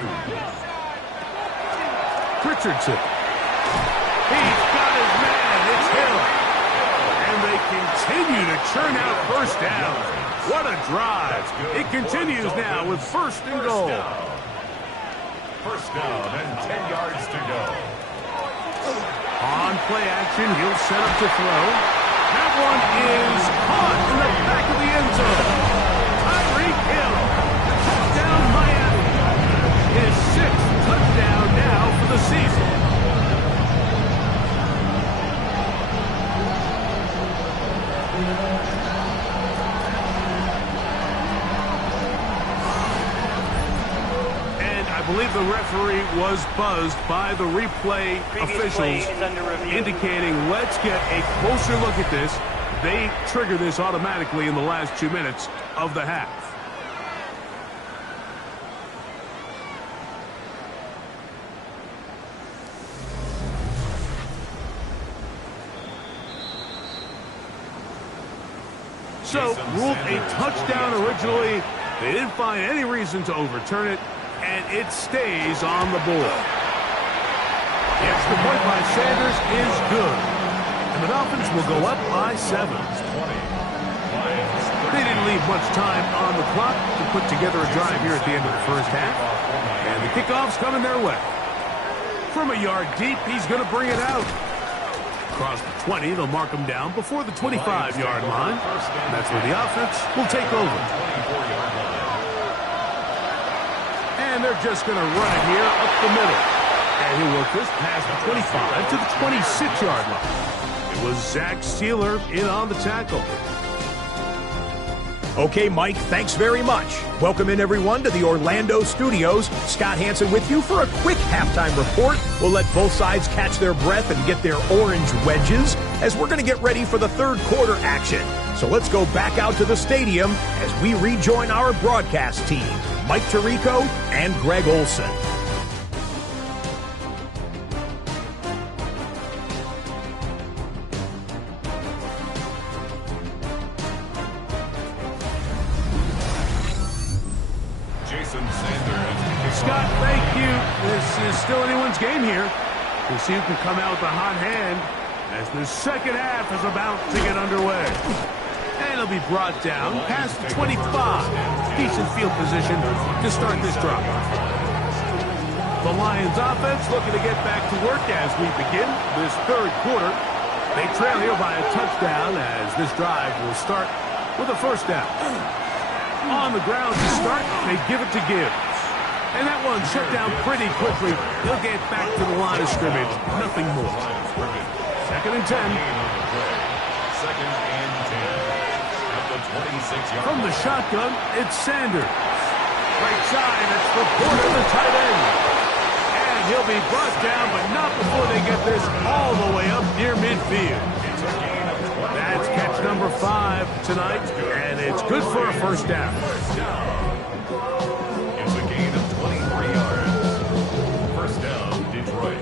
Richardson. He's got his man. It's Hill. And they continue to churn out first down. What a drive. It continues now with 1st and goal. First down and 10 yards to go. On play action, he'll set up to throw. That one is caught in the back of the end zone. Tyreek Hill. Touchdown Miami. His 6th touchdown now for the season. And I believe the referee was buzzed by the replay officials indicating let's get a closer look at this. They trigger this automatically in the last 2 minutes of the half. So, ruled a touchdown originally. They didn't find any reason to overturn it, and it stays on the board. The extra point by Sanders is good. And the Dolphins will go up by 7. They didn't leave much time on the clock to put together a drive here at the end of the first half. And the kickoff's coming their way. From a yard deep, he's going to bring it out. Across the 20, they'll mark him down before the 25-yard line. And that's where the offense will take over. And they're just going to run it here up the middle. And he'll work this past the 25 to the 26-yard line. It was Zach Sealer in on the tackle. Okay, Mike, thanks very much. Welcome in, everyone, to the Orlando studios. Scott Hansen with you for a quick halftime report. We'll let both sides catch their breath and get their orange wedges as we're going to get ready for the third quarter action. So let's go back out to the stadium as we rejoin our broadcast team, Mike Tirico and Greg Olson. Scott, thank you. This is still anyone's game here. We'll see who can come out with a hot hand. as the second half is about to get underway. And he'll be brought down past the 25. Decent field position to start this drive. The Lions offense looking to get back to work as we begin this third quarter. They trail here by a touchdown as this drive will start with a first down. On the ground to start, they give it to Gibbs. And that one shut down pretty quickly. They'll get back to the line of scrimmage. Nothing more. Second and 10. Second and 10. At the 26-yard. From the shotgun, it's Sanders. Right side, it's the Porter, the tight end. And he'll be brought down, but not before they get this all the way up near midfield. That's catch number 5 tonight, and it's good for a first down. It's a gain of 23 yards. First down, Detroit.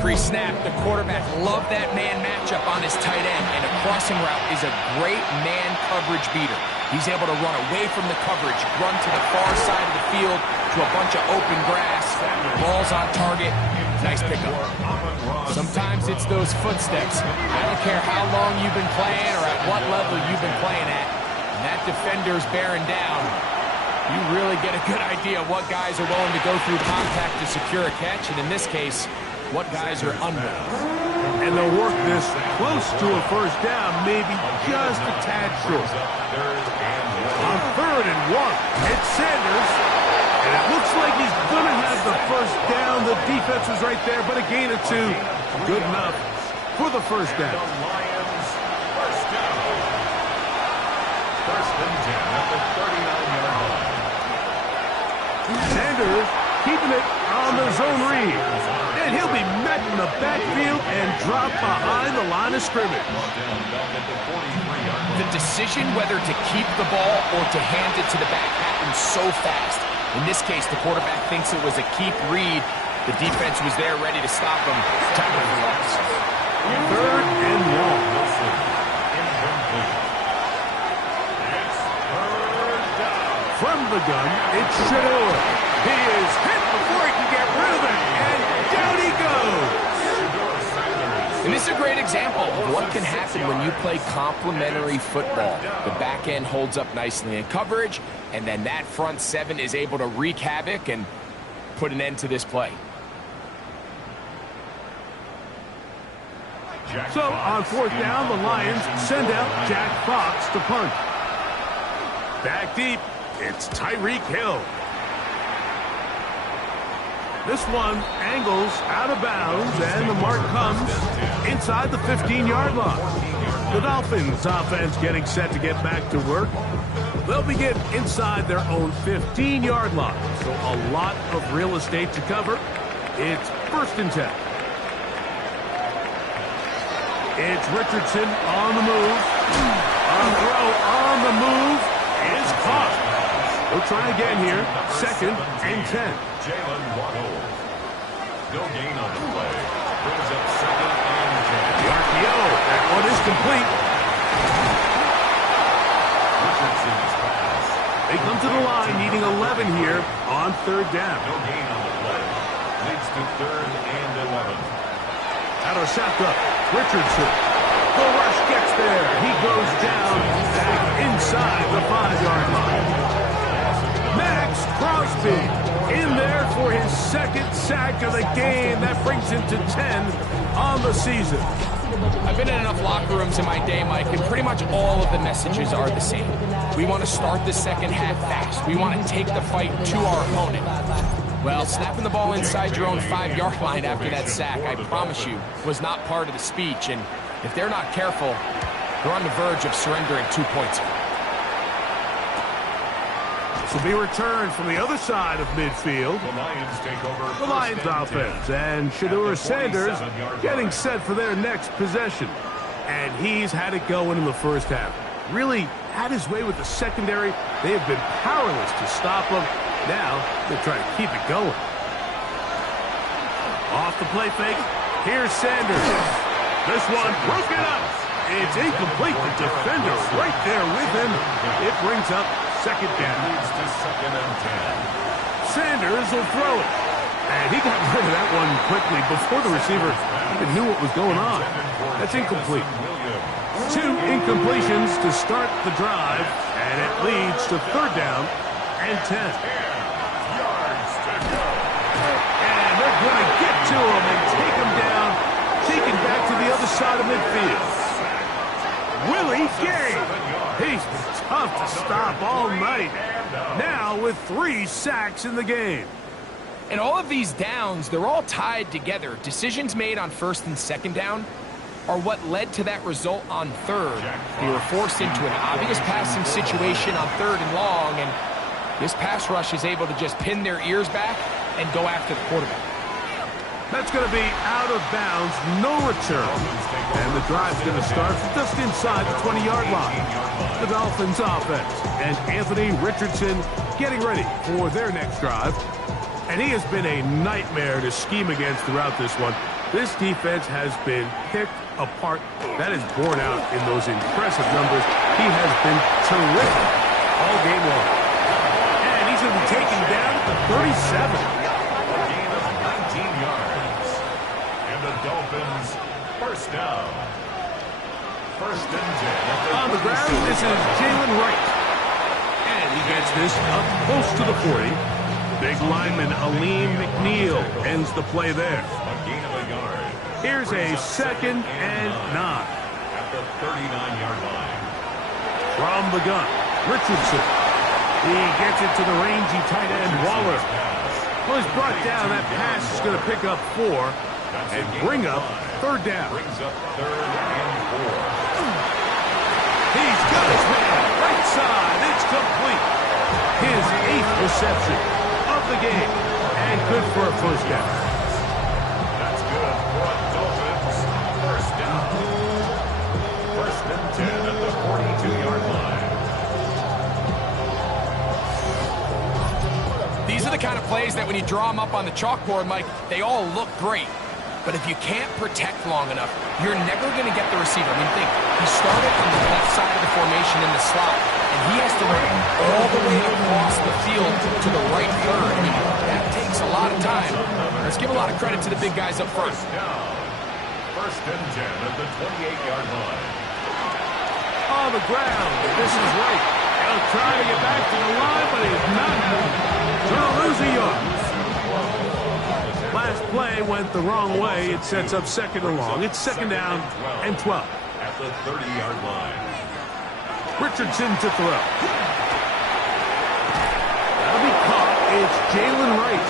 Pre-snap, the quarterback loved that man matchup on his tight end, and a crossing route is a great man coverage beater. He's able to run away from the coverage, run to the far side of the field to a bunch of open grass. Ball's on target. Nice pickup. Sometimes it's those footsteps. I don't care how long you've been playing or at what level you've been playing at. And that defender's bearing down. You really get a good idea of what guys are willing to go through contact to secure a catch, and in this case, what guys are unwilling. And they'll work this close to a first down, maybe just a tad short. On third and 1, it's Sanders. And it looks like he's going to have the first down. The defense was right there, but a gain of 2. Good enough for the first down. Lions, first down. First and 10 at the 39-yard line. Sanders keeping it on the zone read. And he'll be met in the backfield and dropped behind the line of scrimmage. The decision whether to keep the ball or to hand it to the back happens so fast. In this case, the quarterback thinks it was a keep read. The defense was there ready to stop him. Tackle for loss. Third and 1. From the gun, it's Shador. He is hit before he can get rid of it, and down he goes. And this is a great example of what can happen when you play complementary football. The back end holds up nicely in coverage, and then that front 7 is able to wreak havoc and put an end to this play. So on fourth down, the Lions send out Jack Fox to punt. Back deep, it's Tyreek Hill. This one angles out of bounds, and the mark comes inside the 15-yard line. The Dolphins offense getting set to get back to work. They'll begin inside their own 15-yard line, so a lot of real estate to cover. It's first and 10. It's Richardson on the move. A throw on the move is caught. We'll try again here. Second and 10. Jalen Waddle. No gain on the play. Brings up second and 10. The RPO. That one is complete. Richardson's pass. They come to the line needing 11 here on third down. No gain on the play. Leads to third and 11. Out of shotgun. Richardson. The rush gets there. He goes down back inside the 5-yard line. Max Crosby in there for his second sack of the game. That brings him to 10 on the season. I've been in enough locker rooms in my day, Mike, and pretty much all of the messages are the same. We want to start the second half fast. We want to take the fight to our opponent. Well, snapping the ball inside your own 5-yard line after that sack, I promise you, was not part of the speech. And if they're not careful, they're on the verge of surrendering 2 points. This will be returned from the other side of midfield. The Lions take over. The Lions offense, and Shador Sanders getting set for their next possession. And he's had it going in the first half. Really had his way with the secondary. They have been powerless to stop him. Now they're trying to keep it going. Off the play fake. Here's Sanders. This one broken up. It's incomplete. The defender right there with him. It brings up second down. Leads to second and 10. Sanders will throw it. And he got rid of that one quickly before the receiver even knew what was going on. That's incomplete. 2 incompletions to start the drive, and it leads to 3rd down and 10. And they're going to get to him and take him down, taken back to the other side of midfield. Willie Gay. He's been tough to stop all night. Now with 3 sacks in the game. And all of these downs, they're all tied together. Decisions made on 1st and 2nd down are what led to that result on 3rd. They were forced into an obvious passing situation on 3rd and long, and this pass rush is able to just pin their ears back and go after the quarterback. That's going to be out of bounds, no return. And the drive's going to start just inside the 20-yard line. The Dolphins offense and Anthony Richardson getting ready for their next drive. And he has been a nightmare to scheme against throughout this one. This defense has been picked apart. That is borne out in those impressive numbers. He has been terrific all game long. And he's going to be taken down at the 37. Gain of 19 yards. And the Dolphins, 1st down. 1st and 10. On the ground, this is Jalen Wright. And he gets this up close to the 40. Big lineman Aleem McNeil ends the play there. A gain of a yard. Here's a 2nd and 9. At the 39-yard line. From the gun, Richardson. He gets it to the rangy tight end Waller. Well, he's brought down. That pass is going to pick up 4 and bring up 3rd down. Brings up 3rd and 4. He's got his man right side. It's complete. His 8th reception of the game, and good for a 1st down. That's good for a Dolphins 1st down. 1st and 10 at the 42-yard line. These are the kind of plays that when you draw them up on the chalkboard, Mike, they all look great. But if you can't protect long enough, you're never going to get the receiver. I mean, think, he started on the left side of the formation in the slot, and he has to run all the way across the field to the right third. I mean, that takes a lot of time. Let's give a lot of credit to the big guys up front. 1st and 10 at the 28-yard line. On the ground, this is Wright. He'll try to get back to the line, but he's not. He'll lose a yard. Last play went the wrong way. It sets up 2nd and long. It's 2nd down and 12. At the 30-yard line. Richardson to throw. That'll be caught. It's Jalen Wright.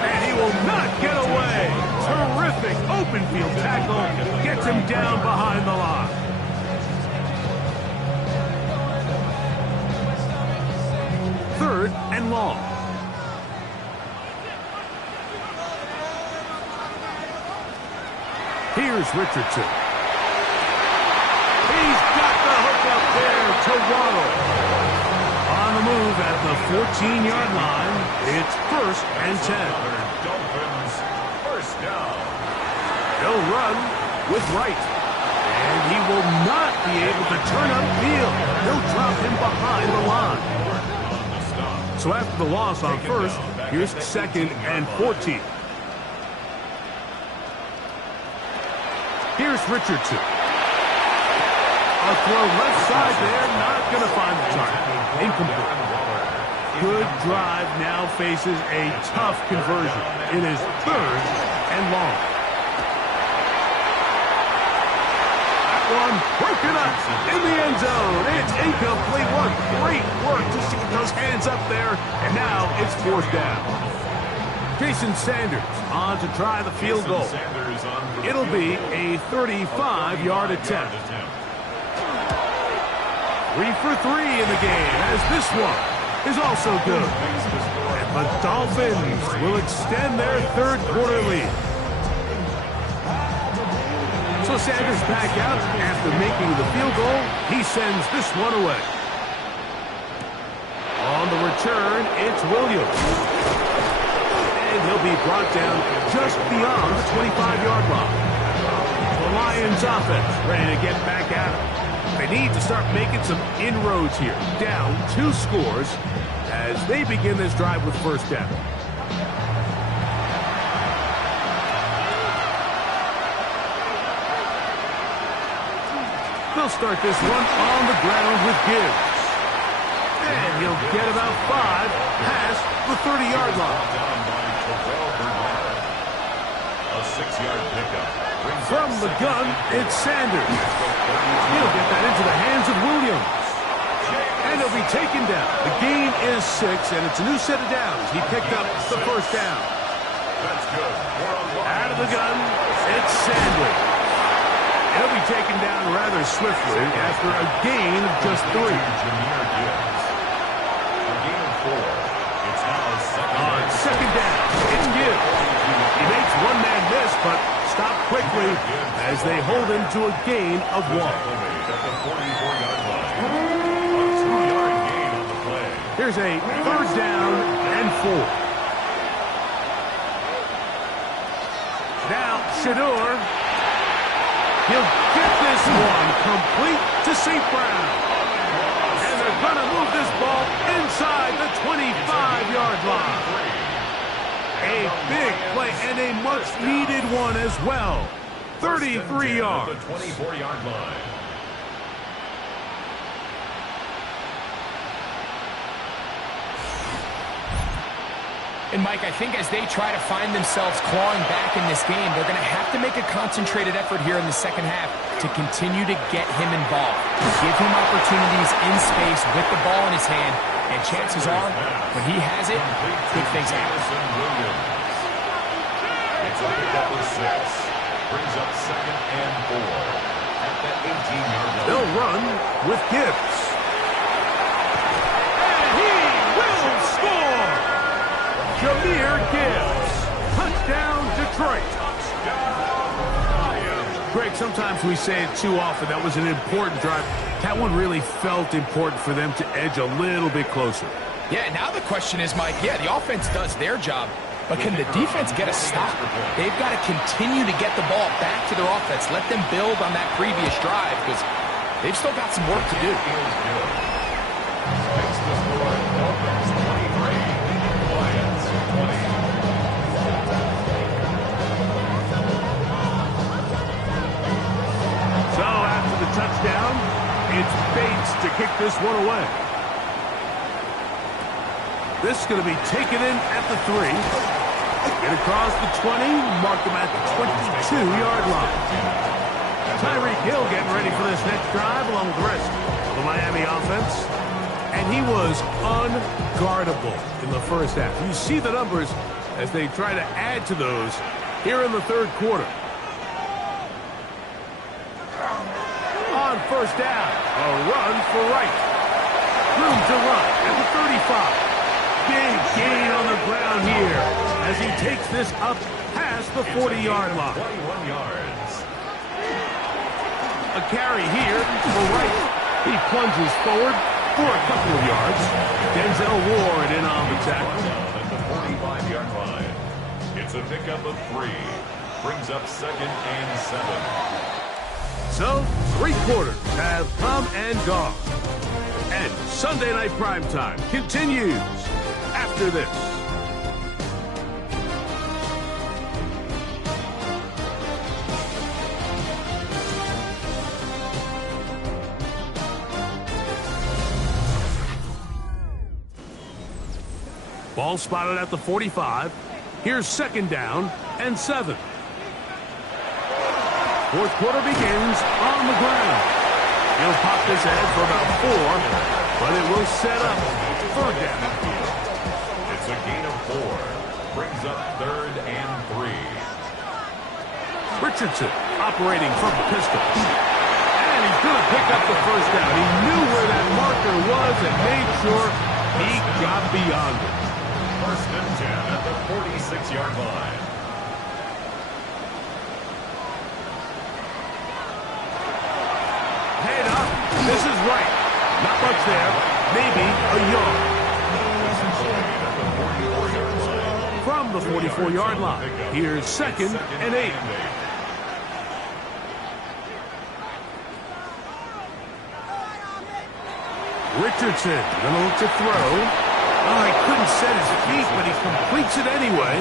And he will not get away. Terrific open field tackle. Gets him down behind the line. Third and long. Here's Richardson. He's got the hook up there to Waddle. On the move at the 14-yard line, it's 1st and 10. Dolphins 1st down. He'll run with Wright. And he will not be able to turn upfield. He'll drop him behind the line. So after the loss on 1st, here's 2nd and 14. Here's Richardson. A throw left side there, not going to find the target. Incomplete. Good drive, now faces a tough conversion. It is 3rd and long. That one broken up in the end zone. It's incomplete. What great work just to get those hands up there. And now it's 4th down. Jason Sanders on to try the field goal. It'll be a 35-yard attempt. 3 for 3 in the game, as this one is also good. And the Dolphins will extend their 3rd quarter lead. So Sanders back out after making the field goal. He sends this one away. On the return, it's Williams. And he'll be brought down just beyond the 25-yard line. The Lions offense ready to get back at it. They need to start making some inroads here. Down 2 scores as they begin this drive with 1st down. They'll start this one on the ground with Gibbs. And he'll get about 5 past the 30-yard line. A 6-yard pickup. From the gun, it's Sanders. He'll get that into the hands of Williams. And he'll be taken down. The gain is 6, and it's a new set of downs. He picked up the first down. That's good. Out of the gun, it's Sanders. He'll be taken down rather swiftly after a gain of just 3. On second down, it's Gibbs. He makes one man miss, but stopped quickly as they hold him to a gain of 1. Here's a third down and 4. Now, Shador. He'll get this one complete to St. Brown. And they're going to move this ball inside the 25-yard line. A big play and a much-needed one as well. 33 yards. The 24-yard line. And, Mike, I think as they try to find themselves clawing back in this game, they're going to have to make a concentrated effort here in the second half to continue to get him involved. Give him opportunities in space with the ball in his hand, and chances are, when he has it, good things happen. It's a pickup of 6. Brings up 2nd and 4 at the 18-yard line. They'll run with Gibbs. And he will score! Jahmyr Gibbs. Touchdown, Detroit. Greg, sometimes we say it too often. That was an important drive. That one really felt important for them to edge a little bit closer. Yeah, now the question is, Mike, yeah, the offense does their job, but can the defense get a stop? They've got to continue to get the ball back to their offense. Let them build on that previous drive because they've still got some work to do. Makes the score Dolphins 23, Lions 20. So after the touchdown, it's Bates to kick this one away. This is going to be taken in at the 3. Get across the 20, mark them at the 22-yard line. Tyreek Hill getting ready for this next drive along with the rest of the Miami offense. And he was unguardable in the first half. You see the numbers as they try to add to those here in the third quarter. On first down, a run for Wright. Room to run at the 35. Big gain on the ground here as he takes this up past the 40-yard line. 21 yards. A carry here for Wright. He plunges forward for a couple of yards. Denzel Ward in on the tackle. At the 45-yard line. It's a pickup of 3. Brings up 2nd and 7. So, 3 quarters have come and gone. And Sunday Night Primetime continues after this. Ball spotted at the 45. Here's 2nd down and 7. Fourth quarter begins on the ground. He'll pop this ahead for about 4, but it will set up 3rd down. It's a gain of 4. Brings up 3rd and 3. Richardson operating from the pistol. And he's going to pick up the first down. He knew where that marker was and made sure he got beyond it. 1st and 10 at the 46-yard line. Head up. This is right. Not much there. Maybe a yard. From the 44-yard line. Here's 2nd and 8. Richardson gonna look to throw. Oh, he couldn't set his feet, but he completes it anyway.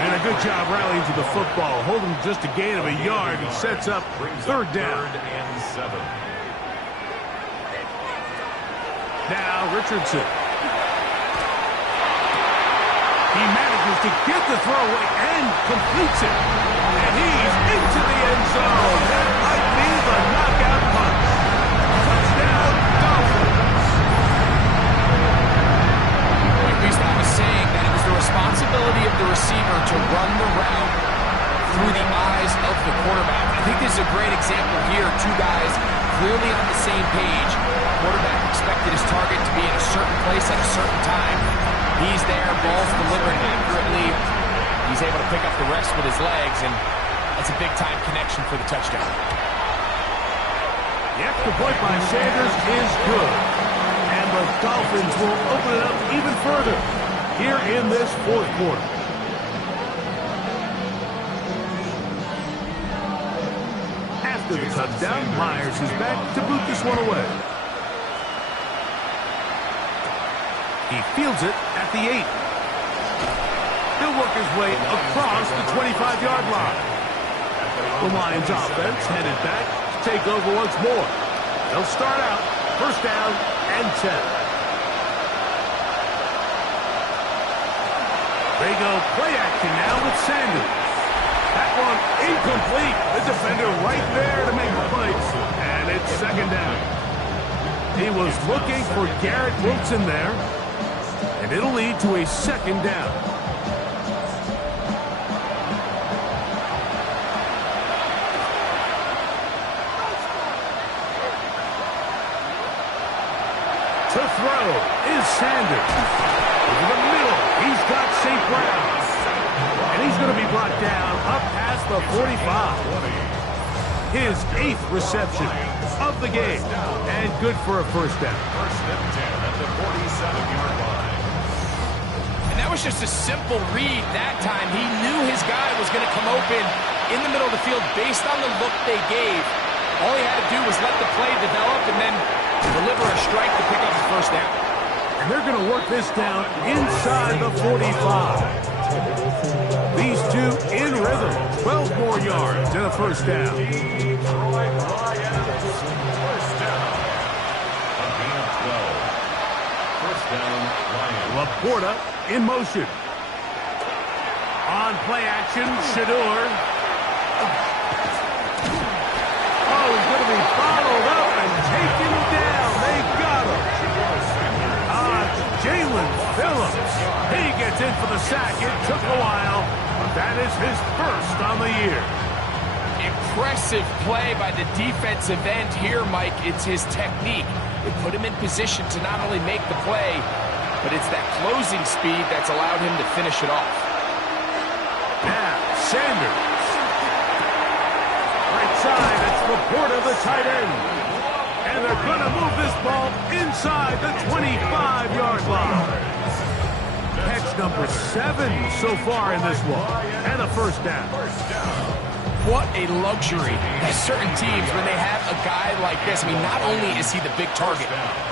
And a good job rallying to the football. Holding just a gain of a yard and sets up third down. Third and 7. Now Richardson. He manages to get the throw away and completes it. And he's into the end zone. That might be the knockout punch. Touchdown, Dolphins. At least I was saying that it was the responsibility of the receiver to run the route through the eyes of the quarterback. I think this is a great example here. Two guys clearly on the same page. The quarterback expected his target to be in a certain place at a certain time. He's there, ball's delivered accurately. He's able to pick up the rest with his legs, and that's a big-time connection for the touchdown. The extra point by Sanders is good. And the Dolphins will open it up even further here in this fourth quarter. After the touchdown, Myers is back to boot this one away. He fields it at the 8. He'll work his way across the 25-yard line. The Lions offense headed back to take over once more. They'll start out first down and 10. They go play action now with Sanders. That one incomplete. The defender right there to make the play. And it's second down. He was looking for Garrett Wilson there. And it'll lead to a second down. To throw is Sanders. Over the middle, he's got St. Brown. And he's going to be brought down up past the 45. His 8th reception of the game. And good for a first down. First and 10 at the 47-yard line. That was just a simple read that time. He knew his guy was going to come open in the middle of the field based on the look they gave. All he had to do was let the play develop and then deliver a strike to pick up the first down. And they're going to work this down inside the 45. These two in rhythm. 12 more yards and a first down. Laporta in motion. On play action, Shador. Oh, he's going to be followed up and taken down. They got him. Jalen Phillips. He gets in for the sack. It took a while, but that is his first on the year. Impressive play by the defensive end here, Mike. It's his technique. It put him in position to not only make the play, but it's that closing speed that's allowed him to finish it off. Now, Sanders. Right side, it's Laporta, the tight end. And they're going to move this ball inside the 25-yard line. Catch number 7 so far in this one. And a first down. What a luxury. There's certain teams, when they have a guy like this, I mean, not only is he the big target,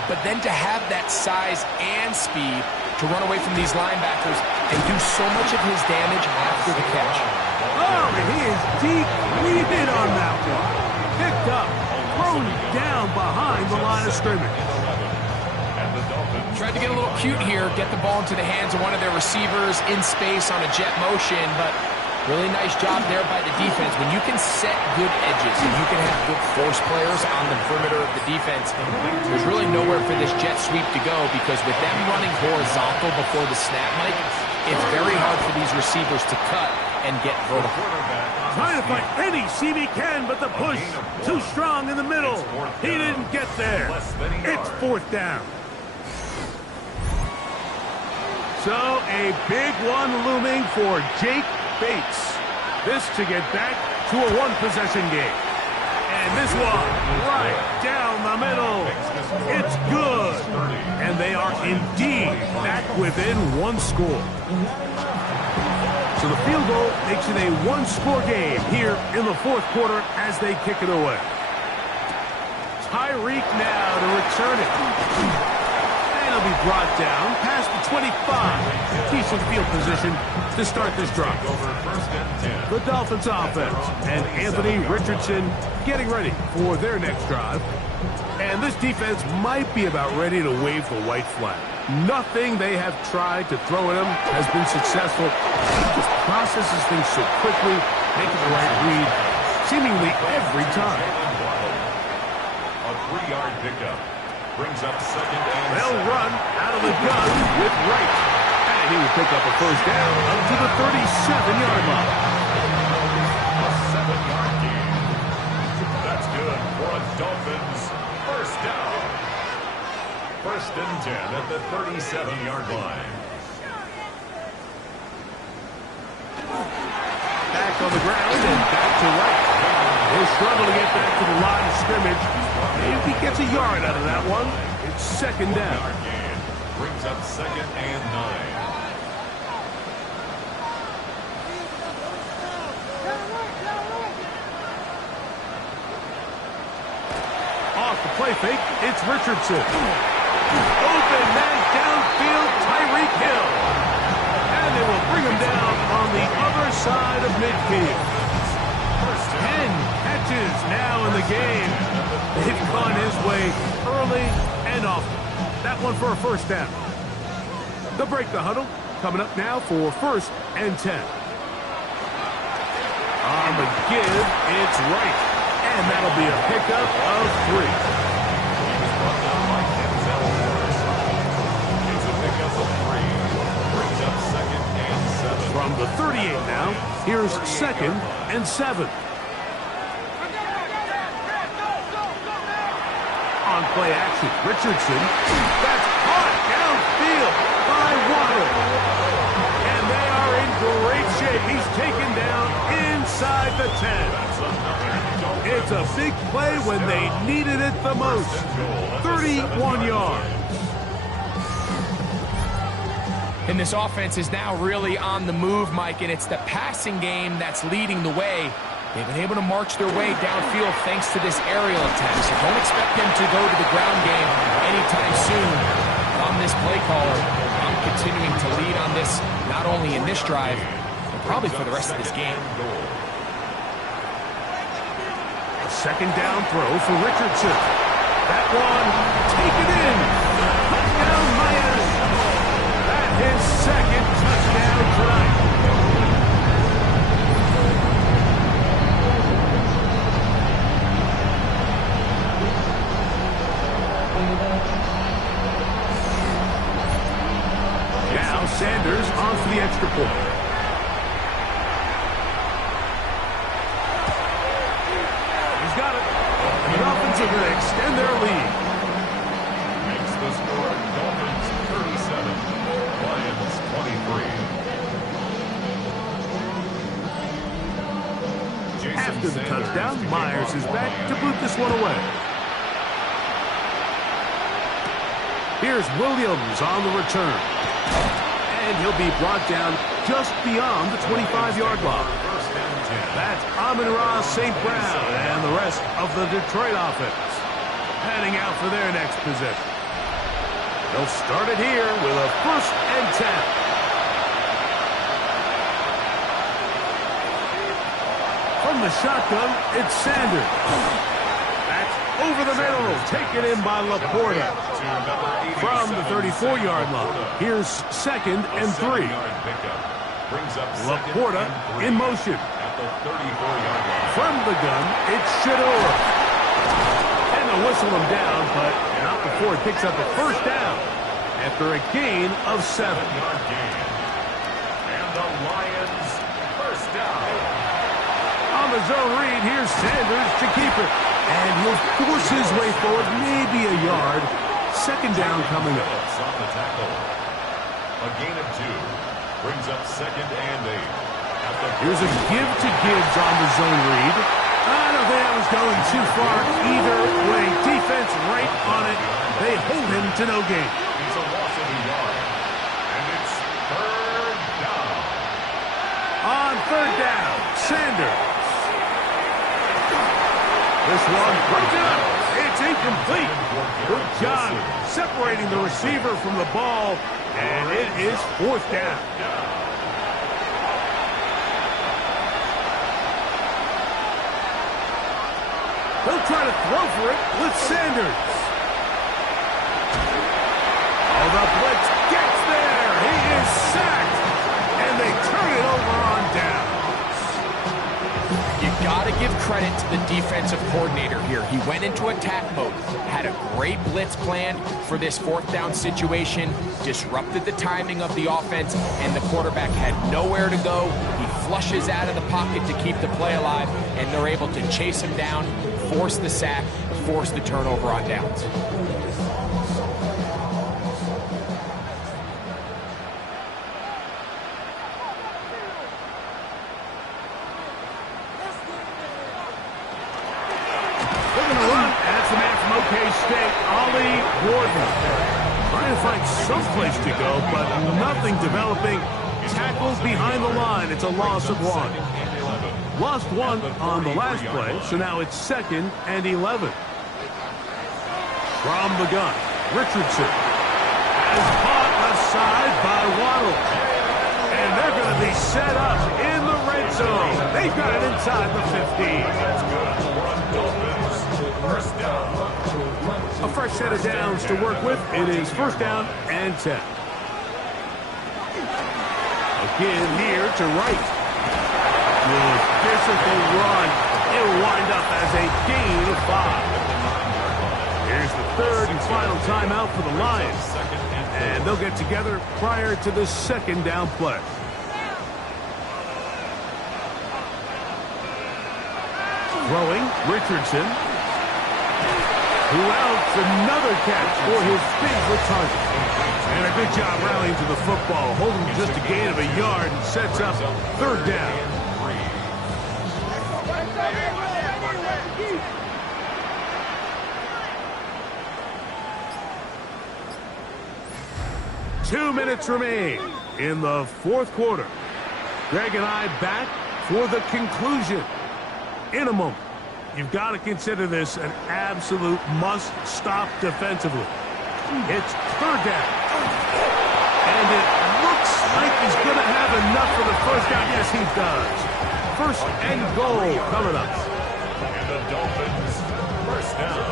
but then to have that size and speed to run away from these linebackers and do so much of his damage after the catch. Oh, and he is deep. We hit on that one. Picked up, thrown down behind the line of scrimmage. Tried to get a little cute here, get the ball into the hands of one of their receivers in space on a jet motion, but really nice job there by the defense. When you can set good edges and you can have good force players on the perimeter of the defense, there's really nowhere for this jet sweep to go, because with them running horizontal before the snap, Mike, it's very hard for these receivers to cut and get vertical. Trying to find any seam he can, but the push too strong in the middle. He didn't get there. It's fourth down. So a big one looming for Jake Bates. This to get back to a one-possession game. And this one right down the middle. It's good. And they are indeed back within one score. So the field goal makes it a one-score game here in the fourth quarter as they kick it away. Tyreek now to return it. And they'll be brought down past the 25. Decent field position to start this drive. The Dolphins offense and Anthony Richardson getting ready for their next drive. And this defense might be about ready to wave the white flag. Nothing they have tried to throw at him has been successful. He just processes things so quickly, making the right read seemingly every time. A 3-yard pickup brings up second and They'll run out of the gun with Wright. And he will pick up a first down up to the 37-yard line. a 7-yard gain. That's good for a Dolphins first down. First and 10 at the 37-yard line. Back on the ground and back to Wright. He'll struggle to get back to the line of scrimmage. If he gets a yard out of that one, it's second down. 7-yard gain brings up second and 9. Off the play fake, it's Richardson. Open man downfield, Tyreek Hill. And they will bring him down on the other side of midfield. 10 catches now in the game. They've gone his way early and often. That one for a first down. They'll break the huddle. Coming up now for first and 10. On the give, it's Wright. And that'll be a pickup of 3. From the 38 now, here's second and 7. On play action, Richardson. That's caught downfield by Waddle. And they are in great shape. He's taken down inside the 10. It's a big play when they needed it the most. 31 yards. And this offense is now really on the move, Mike, and it's the passing game that's leading the way. They've been able to march their way downfield thanks to this aerial attack. So don't expect them to go to the ground game anytime soon. On this play caller, I'm continuing to lead on this, not only in this drive, but probably for the rest of this game. A second down throw for Richardson. That one taken in. Touchdown, Miami. His second touchdown tonight. Now Sanders on for the extra point. He's got it. And the Dolphins are going to extend their lead. Makes the score Dolphins 37. Lions 23. After the touchdown, Myers is back to boot this one away. Here's Williams on the return. And he'll be brought down just beyond the 25-yard line. That's Amon-Ra St. Brown and the rest of the Detroit offense heading out for their next possession. They'll start it here with a first and 10. From the shotgun, it's Sanders. That's over the middle, taken in by Laporta. From the 34-yard line, here's second and 3. Laporta in motion. From the gun, it's Shador. And they'll whistle him down, but not before he picks up a first down after a gain of 7. And the Lions first down. On the zone read, here's Sanders to keep it. And he'll force his way forward, maybe a yard. Second down coming up. On the tackle. A gain of 2 brings up second and 8. Here's a give to Gibbs on the zone read. I don't think that was going too far either way. Defense right on it. They hold him to no gain. It's a loss of a yard. And it's third down. On third down, Sanders. This one broken up. It's It's incomplete. Good job separating the receiver from the ball, and it is fourth down. He'll try to throw for it with Sanders. Oh, the blitz gets there. He is sacked, and they turn it over on downs. You got to give credit to the defensive coordinator here. He went into attack mode, had a great blitz plan for this fourth down situation, disrupted the timing of the offense, and the quarterback had nowhere to go. He flushes out of the pocket to keep the play alive, and they're able to chase him down, force the sack, force the turnover on downs. Trying to find some place to go, but nothing developing. Tackled behind the line. It's a loss of one. Lost one on the last play, so now it's 2nd and 11. From the gun, Richardson has caught aside by Waddle. And they're going to be set up in the red zone. They've got it inside the 15. That's good. First down. A fresh set of downs to work with. It is first down and 10. Again here to Wright. Good physical run. It'll wind up as a gain of 5. Here's the third and final timeout for the Lions. And they'll get together prior to the second down play. Throwing, Richardson. Who else? Another catch for his favorite target. And a good job rallying to the football, holding just a gain of a yard and sets up third down. Two minutes remain in the fourth quarter. Greg and I back for the conclusion in a moment. You've got to consider this an absolute must-stop defensively. It's third down. And it looks like he's going to have enough for the first down. Yes, he does. First and goal coming up. And the Dolphins, first down.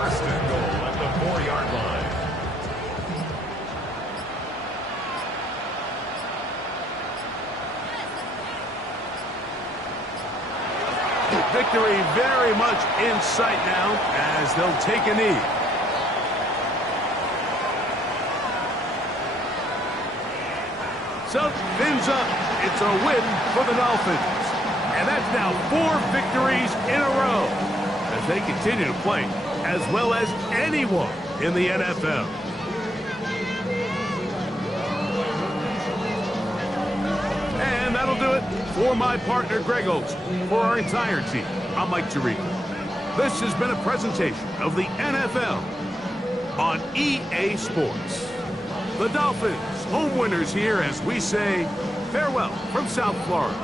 First and goal at the 4-yard line. Victory very much in sight now as they'll take a knee. So, fins up. It's a win for the Dolphins. And that's now 4 victories in a row as they continue to play as well as anyone in the NFL. And that'll do it for my partner, Greg Oaks. For our entire team, I'm Mike Tirico. This has been a presentation of the NFL on EA Sports. The Dolphins, home winners here as we say farewell from South Florida.